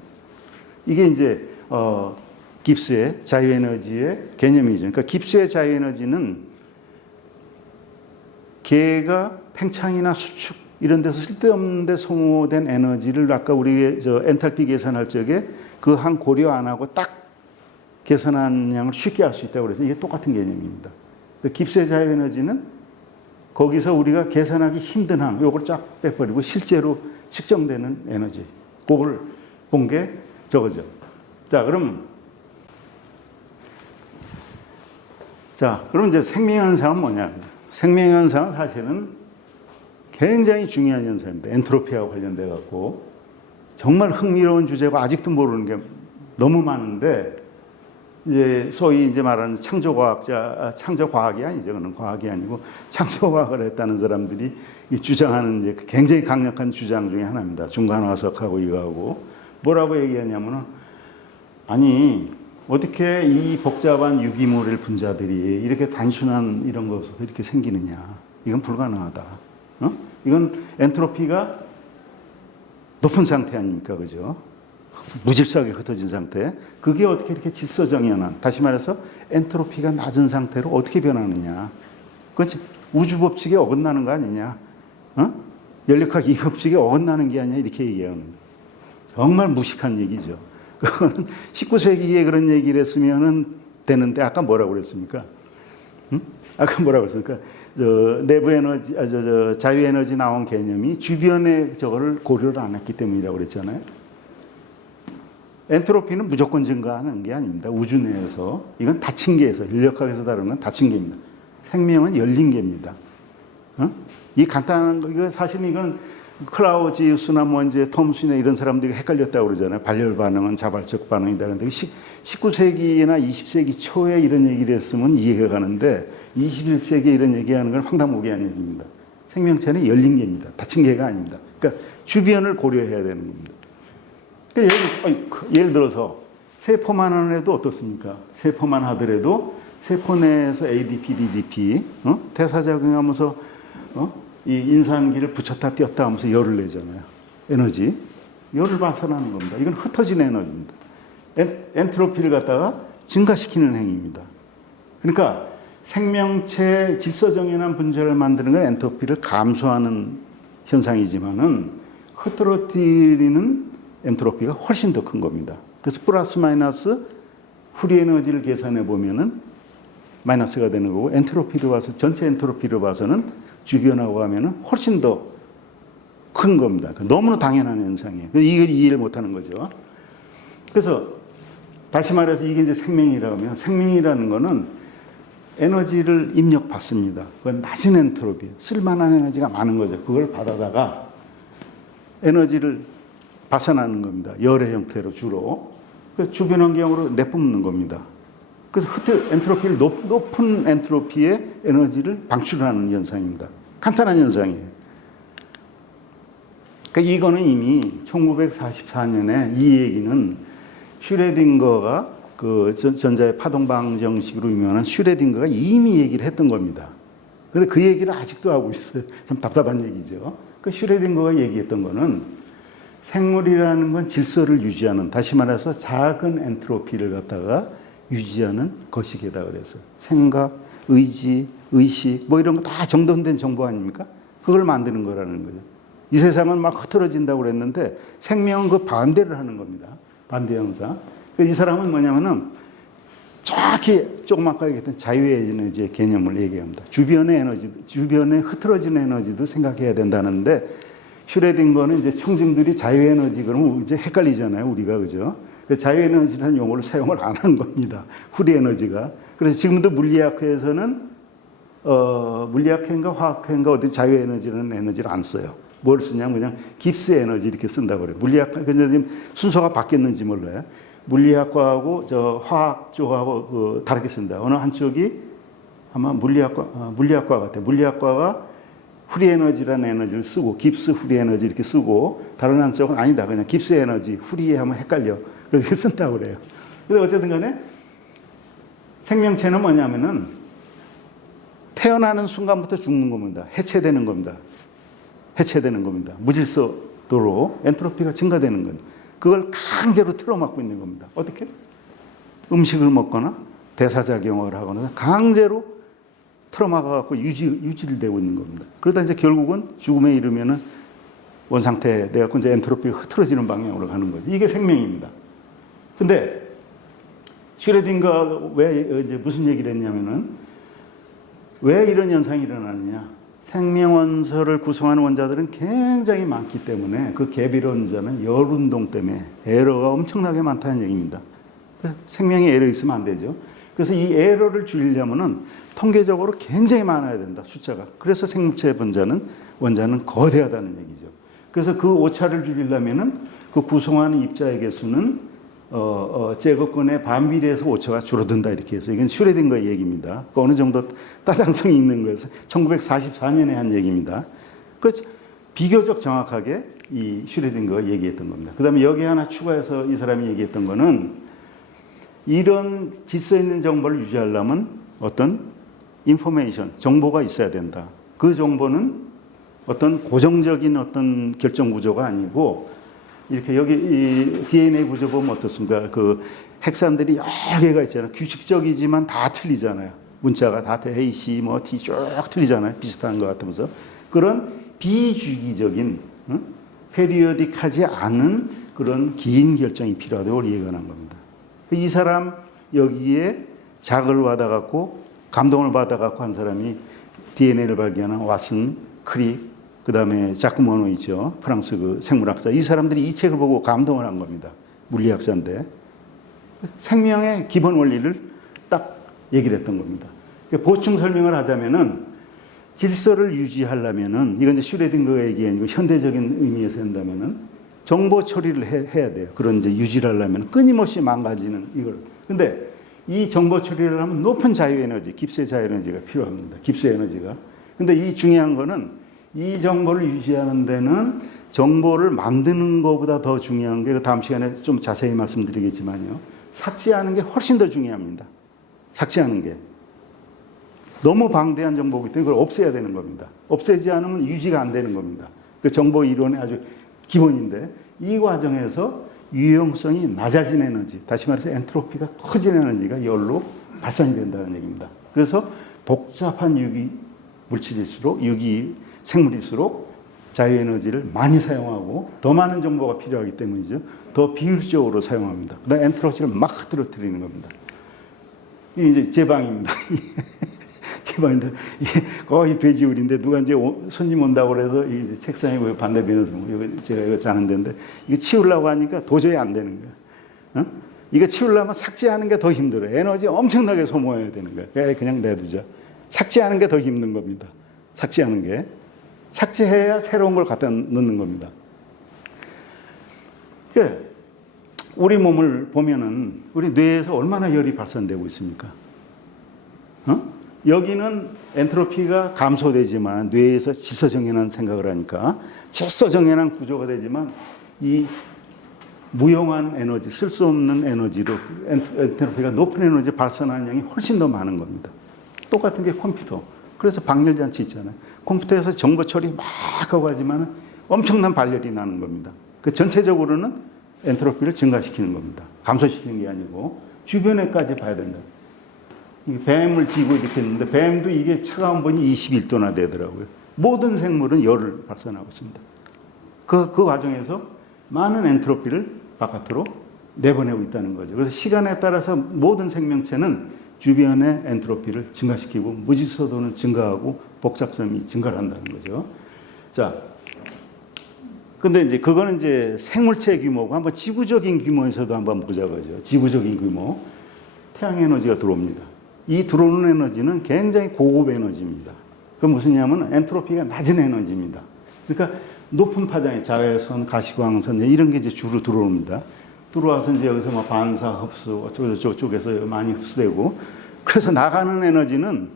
이게 이제 깁스의 자유에너지의 개념이죠. 그러니까 깁스의 자유에너지는 개가 팽창이나 수축 이런 데서 쓸데없는 데 소모된 에너지를 아까 우리 엔탈피 계산할 적에 그 항 고려 안 하고 딱 계산한 양을 쉽게 할 수 있다고 그래서 이게 똑같은 개념입니다. 깁스의 자유에너지는 거기서 우리가 계산하기 힘든 항, 요걸 쫙 빼버리고 실제로 측정되는 에너지. 그걸 본 게 저거죠. 그럼 이제 생명현상은 뭐냐? 생명현상은 사실은 굉장히 중요한 현상입니다. 엔트로피하고 관련돼 갖고 정말 흥미로운 주제고 아직도 모르는 게 너무 많은데 이제 소위 이제 말하는 창조과학이 아니죠. 그는 과학이 아니고 창조과학을 했다는 사람들이 주장하는 이제 굉장히 강력한 주장 중에 하나입니다. 중간화석하고 이거하고 뭐라고 얘기하냐면은 아니 어떻게 이 복잡한 유기모렐 분자들이 이렇게 단순한 이런 것으로 이렇게 생기느냐? 이건 불가능하다. 이건 엔트로피가 높은 상태 아닙니까? 그죠? 무질서하게 흩어진 상태. 그게 어떻게 이렇게 질서정연한, 다시 말해서 엔트로피가 낮은 상태로 어떻게 변하느냐. 그렇지? 우주 법칙에 어긋나는 거 아니냐. 연력학 이 법칙에 어긋나는 게 아니냐. 이렇게 얘기하는 거예요. 정말 무식한 얘기죠. 그거는 19세기에 그런 얘기를 했으면 되는데 아까 뭐라고 그랬습니까? 아까 뭐라고 했습니까? 내부 에너지, 자유 에너지 나온 개념이 주변에 저거를 고려를 안 했기 때문이라고 그랬잖아요. 엔트로피는 무조건 증가하는 게 아닙니다. 우주 내에서. 이건 닫힌 개에서, 인력학에서 다루는 건 닫힌 개입니다. 생명은 열린 개입니다. 이 간단한 거, 이거 사실 이건 클라우지우스나 뭐 이제 톰슨이나 이런 사람들이 헷갈렸다고 그러잖아요. 발열 반응은 자발적 반응이다. 그런데 19세기나 20세기 초에 이런 얘기를 했으면 이해가 가는데 21세기에 이런 얘기하는 건 황당무계한 얘기입니다. 생명체는 열린 개입니다. 닫힌 개가 아닙니다. 그러니까 주변을 고려해야 되는 겁니다. 예를 들어서 세포만 하더라도 어떻습니까? 세포만 하더라도 세포 내에서 ADP, DDP 대사작용하면서 이 인산기를 붙였다 띄었다 하면서 열을 내잖아요. 에너지. 열을 발산하는 겁니다. 이건 흩어진 에너지입니다. 엔트로피를 갖다가 증가시키는 행위입니다. 그러니까 생명체 질서정연한 분자를 만드는 건 엔트로피를 감소하는 현상이지만은 흐트러뜨리는 엔트로피가 훨씬 더 큰 겁니다. 그래서 플러스 마이너스 프리 에너지를 계산해 보면은 마이너스가 되는 거고 엔트로피로 봐서 전체 엔트로피로 봐서는 주변하고 하면은 훨씬 더 큰 겁니다. 너무나 당연한 현상이에요. 이걸 이해를 못하는 거죠. 그래서 다시 말해서 이게 이제 생명이라고 하면 생명이라는 거는 에너지를 입력받습니다. 그건 낮은 엔트로피, 쓸만한 에너지가 많은 거죠. 그걸 받아다가 에너지를 발산하는 겁니다. 열의 형태로 주로. 주변 환경으로 내뿜는 겁니다. 그래서 엔트로피를 높은 엔트로피의 에너지를 방출하는 현상입니다. 간단한 현상이에요. 그러니까 이거는 이미 1944년에 이 얘기는 슈레딩거가 그 전자의 파동방 정식으로 유명한 슈레딩거가 이미 얘기를 했던 겁니다. 그런데 그 얘기를 아직도 하고 있어요. 참 답답한 얘기죠. 그 슈레딩거가 얘기했던 거는 생물이라는 건 질서를 유지하는, 다시 말해서 작은 엔트로피를 갖다가 유지하는 거시기다 그래서 생각, 의지, 의식 뭐 이런 거 다 정돈된 정보 아닙니까? 그걸 만드는 거라는 거죠. 이 세상은 막 흐트러진다고 그랬는데 생명은 그 반대를 하는 겁니다. 반대 형상. 이 사람은 뭐냐면은 정확히 조금 아까 얘기했던 자유의 에너지의 개념을 얘기합니다. 주변의 에너지, 주변에 흐트러지는 에너지도 생각해야 된다는데 슈레딩거는 이제 총증들이 자유의 에너지 그러면 이제 헷갈리잖아요, 우리가 그죠? 자유의 에너지라는 용어를 사용을 안 한 겁니다. 후리 에너지가. 그래서 지금도 물리학회에서는 물리학회인가 화학회인가 어디 자유의 에너지라는 에너지를 안 써요. 뭘 쓰냐면 그냥 깁스 에너지 이렇게 쓴다고 그래요. 물리학과, 근데 지금 순서가 바뀌었는지 몰라요. 물리학과하고 저 화학 쪽하고 그 다르게 쓴다. 어느 한쪽이 아마 물리학과 같아요. 물리학과가 프리 에너지라는 에너지를 쓰고 깁스 프리 에너지 이렇게 쓰고 다른 한쪽은 아니다. 그냥 깁스 에너지 프리에 하면 헷갈려. 그렇게 쓴다고 그래요. 근데 어쨌든 간에 생명체는 뭐냐면은 태어나는 순간부터 죽는 겁니다. 해체되는 겁니다. 해체되는 겁니다. 무질서도로 엔트로피가 증가되는 겁니다. 그걸 강제로 틀어막고 있는 겁니다. 어떻게? 음식을 먹거나 대사작용을 하거나 강제로 틀어막아갖고 유지를 되고 있는 겁니다. 그러다 이제 결국은 죽음에 이르면은 원상태 돼갖고 이제 엔트로피가 흐트러지는 방향으로 가는 거죠. 이게 생명입니다. 근데 슈레딩거가 왜 이제 무슨 얘기를 했냐면은 왜 이런 현상이 일어나느냐? 생명원소를 구성하는 원자들은 굉장히 많기 때문에 그 개별 원자는 열운동 때문에 에러가 엄청나게 많다는 얘기입니다. 그래서 생명에 에러 있으면 안 되죠. 그래서 이 에러를 줄이려면은 통계적으로 굉장히 많아야 된다, 숫자가. 그래서 생물체 원자는 거대하다는 얘기죠. 그래서 그 오차를 줄이려면은 그 구성하는 입자의 개수는 제거권의 반비례해서 오차가 줄어든다 이렇게 해서 이건 슈레딩거의 얘기입니다. 그 어느 정도 따당성이 있는 거여서 1944년에 한 얘기입니다. 그 비교적 정확하게 이 슈레딩거가 얘기했던 겁니다. 그다음에 여기 하나 추가해서 이 사람이 얘기했던 거는 이런 질서 있는 정보를 유지하려면 어떤 인포메이션, 정보가 있어야 된다. 그 정보는 어떤 고정적인 어떤 결정 구조가 아니고 이렇게 여기 이 DNA 구조 보면 어떻습니까? 그 핵산들이 여러 개가 있잖아요. 규칙적이지만 다 틀리잖아요. 문자가 다 A, C, 뭐 T 쭉 틀리잖아요. 비슷한 것 같으면서 그런 비주기적인 페리어딕하지 않은 그런 긴 결정이 필요하다고 이해가 난 겁니다. 이 사람 여기에 자극을 받아갖고 감동을 받아갖고 한 사람이 DNA를 발견한 왓슨, 크릭, 그 다음에 자크 모노 있죠. 프랑스 그 생물학자. 이 사람들이 이 책을 보고 감동을 한 겁니다. 물리학자인데. 생명의 기본 원리를 딱 얘기를 했던 겁니다. 보충 설명을 하자면은 질서를 유지하려면은 이건 이제 슈레딩거가 얘기한 이거 현대적인 의미에서 한다면은 정보 처리를 해야 돼요. 그런 이제 유지를 하려면 끊임없이 망가지는 이걸. 근데 이 정보 처리를 하면 높은 자유에너지, 깁스의 자유에너지가 필요합니다. 깁스의 에너지가. 근데 이 중요한 거는 이 정보를 유지하는 데는 정보를 만드는 것보다 더 중요한 게 다음 시간에 좀 자세히 말씀드리겠지만요. 삭제하는 게 훨씬 더 중요합니다. 삭제하는 게. 너무 방대한 정보이기 때문에 그걸 없애야 되는 겁니다. 없애지 않으면 유지가 안 되는 겁니다. 그 정보 이론의 아주 기본인데 이 과정에서 유용성이 낮아진 에너지, 다시 말해서 엔트로피가 커진 에너지가 열로 발산이 된다는 얘기입니다. 그래서 복잡한 유기 물질일수록 유기 생물일수록 자유에너지를 많이 사용하고 더 많은 정보가 필요하기 때문이죠. 더 비효율적으로 사용합니다. 그다음에 엔트로피를 막 떨어뜨리는 겁니다. 이게 이제 제 방입니다. 기반인데 이게 거의 돼지우리인데 누가 이제 손님 온다고 그래서 이 책상에 왜 반대편에서 제가 이거 짜는 데인데 이거 치우려고 하니까 도저히 안 되는 거야. 어? 이거 치우려면 삭제하는 게 더 힘들어요. 에너지 엄청나게 소모해야 되는 거야. 그냥 내두자. 삭제하는 게 더 힘든 겁니다. 삭제하는 게. 삭제해야 새로운 걸 갖다 넣는 겁니다. 그러니까 우리 몸을 보면은 우리 뇌에서 얼마나 열이 발산되고 있습니까? 여기는 엔트로피가 감소되지만 뇌에서 질서정연한 생각을 하니까 질서정연한 구조가 되지만 이 무용한 에너지, 쓸 수 없는 에너지로 엔트로피가 높은 에너지 발산하는 양이 훨씬 더 많은 겁니다. 똑같은 게 컴퓨터. 그래서 방열장치 있잖아요. 컴퓨터에서 정보 처리 막 하고 하지만 엄청난 발열이 나는 겁니다. 그 전체적으로는 엔트로피를 증가시키는 겁니다. 감소시키는 게 아니고 주변에까지 봐야 된다. 뱀을 쥐고 이렇게 했는데 뱀도 이게 차가운 분이 21도나 되더라고요. 모든 생물은 열을 발산하고 있습니다. 그 과정에서 많은 엔트로피를 바깥으로 내보내고 있다는 거죠. 그래서 시간에 따라서 모든 생명체는 주변의 엔트로피를 증가시키고 무질서도는 증가하고 복잡성이 증가를 한다는 거죠. 자, 근데 이제 그거는 이제 생물체 규모고 한번 지구적인 규모에서도 한번 보자고요. 지구적인 규모. 태양 에너지가 들어옵니다. 이 들어오는 에너지는 굉장히 고급 에너지입니다. 그 무슨냐면 엔트로피가 낮은 에너지입니다. 그러니까 높은 파장의 자외선, 가시광선 이런 게 이제 주로 들어옵니다. 들어와서 이제 여기서 뭐 반사, 흡수 저쪽에서 많이 흡수되고 그래서 나가는 에너지는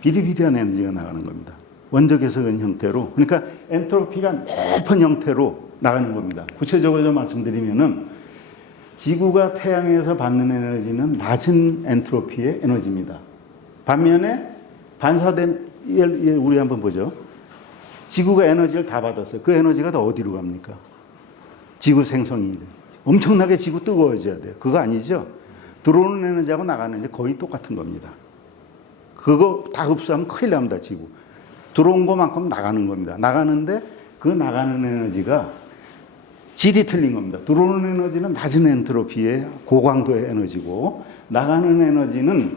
비리비리한 에너지가 나가는 겁니다. 원적외선 형태로 그러니까 엔트로피가 높은 형태로 나가는 겁니다. 구체적으로 좀 말씀드리면은 지구가 태양에서 받는 에너지는 낮은 엔트로피의 에너지입니다. 반면에 반사된 우리 한번 보죠. 지구가 에너지를 다 받았어요. 그 에너지가 다 어디로 갑니까? 지구 생성이 엄청나게 지구 뜨거워져야 돼요. 그거 아니죠? 들어오는 에너지하고 나가는 에너지 거의 똑같은 겁니다. 그거 다 흡수하면 큰일 납니다. 지구. 들어온 것만큼 나가는 겁니다. 나가는데 그 나가는 에너지가 질이 틀린 겁니다. 들어오는 에너지는 낮은 엔트로피의 고강도의 에너지고 나가는 에너지는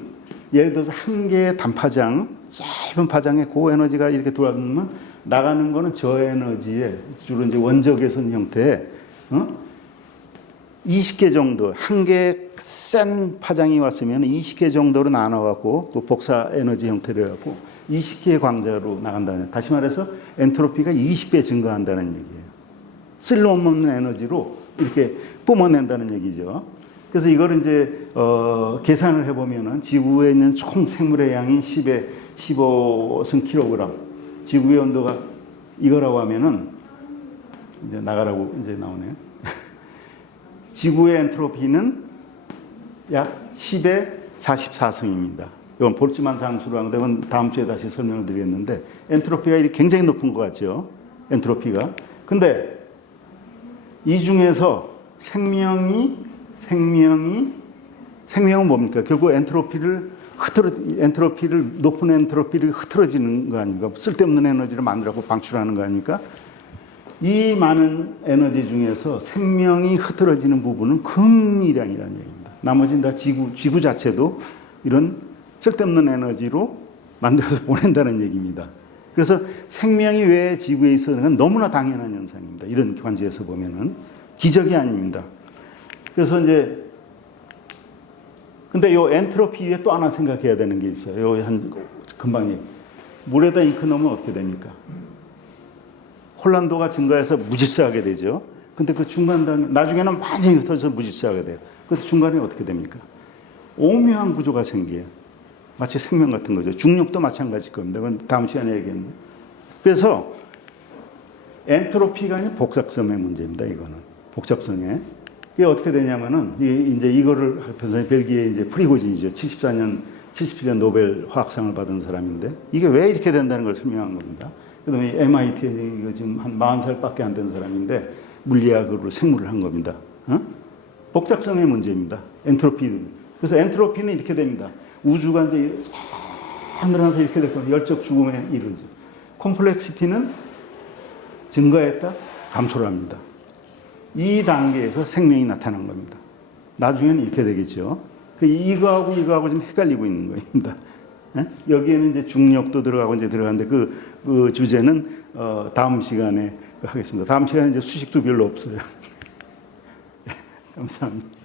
예를 들어서 한 개의 단파장, 짧은 파장에 고에너지가 이렇게 들어오면 나가는 거는 저에너지의 주로 이제 원적외선 형태의 20개 정도, 한 개의 센 파장이 왔으면 20개 정도로 나눠갖고 또 복사 에너지 형태로 해갖고 20개의 광자로 나간다는, 다시 말해서 엔트로피가 20배 증가한다는 얘기예요. 쓸모없는 에너지로 이렇게 뿜어낸다는 얘기죠. 그래서 이걸 이제 계산을 해보면은 지구에 있는 총 생물의 양이 10에 15승 킬로그램, 지구의 온도가 이거라고 하면은 이제 나가라고 이제 나오네요. 지구의 엔트로피는 약 10에 44승입니다. 이건 볼츠만 상수로 한 데는 다음 주에 다시 설명을 드리겠는데 엔트로피가 이렇게 굉장히 높은 것 같죠. 엔트로피가. 근데 이 중에서 생명은 뭡니까? 결국 높은 엔트로피를 흐트러지는 거 아닙니까? 쓸데없는 에너지를 만들고 방출하는 거 아닙니까? 이 많은 에너지 중에서 생명이 흐트러지는 부분은 극미량이라는 얘기입니다. 나머지는 다 지구 자체도 이런 쓸데없는 에너지로 만들어서 보낸다는 얘기입니다. 그래서 생명이 왜 지구에 있어야 하는 건 너무나 당연한 현상입니다. 이런 관점에서 보면은 기적이 아닙니다. 그래서 이제 근데 이 엔트로피 위에 또 하나 생각해야 되는 게 있어요. 금방 물에다 잉크 넣으면 어떻게 됩니까? 혼란도가 증가해서 무질서하게 되죠. 근데 그 중간 단계, 나중에는 완전히 흩어져서 무질서하게 돼요. 그래서 중간에 어떻게 됩니까? 오묘한 구조가 생겨요. 마치 생명 같은 거죠. 중력도 마찬가지일 겁니다. 그건 다음 시간에 얘기했는데. 그래서 엔트로피가 아닌 복잡성의 문제입니다. 이거는 복잡성에. 이게 어떻게 되냐면은 이제 이거를 합해서 벨기에 이제 프리고진이죠. 77년 노벨 화학상을 받은 사람인데 이게 왜 이렇게 된다는 걸 설명한 겁니다. 그다음에 MIT에 이거 지금 한 40살밖에 안 된 사람인데 물리학으로 생물을 한 겁니다. 복잡성의 문제입니다. 엔트로피. 그래서 엔트로피는 이렇게 됩니다. 우주가 이제 늘어나서 이렇게 될 거예요. 열적 죽음에 이르죠. 콤플렉시티는 증가했다, 감소를 합니다. 이 단계에서 생명이 나타난 겁니다. 나중에는 이렇게 되겠죠. 이거하고 좀 헷갈리고 있는 겁니다. 예? 여기에는 이제 중력도 들어가고 이제 들어가는데 그 주제는 다음 시간에 하겠습니다. 다음 시간에 이제 수식도 별로 없어요. 감사합니다.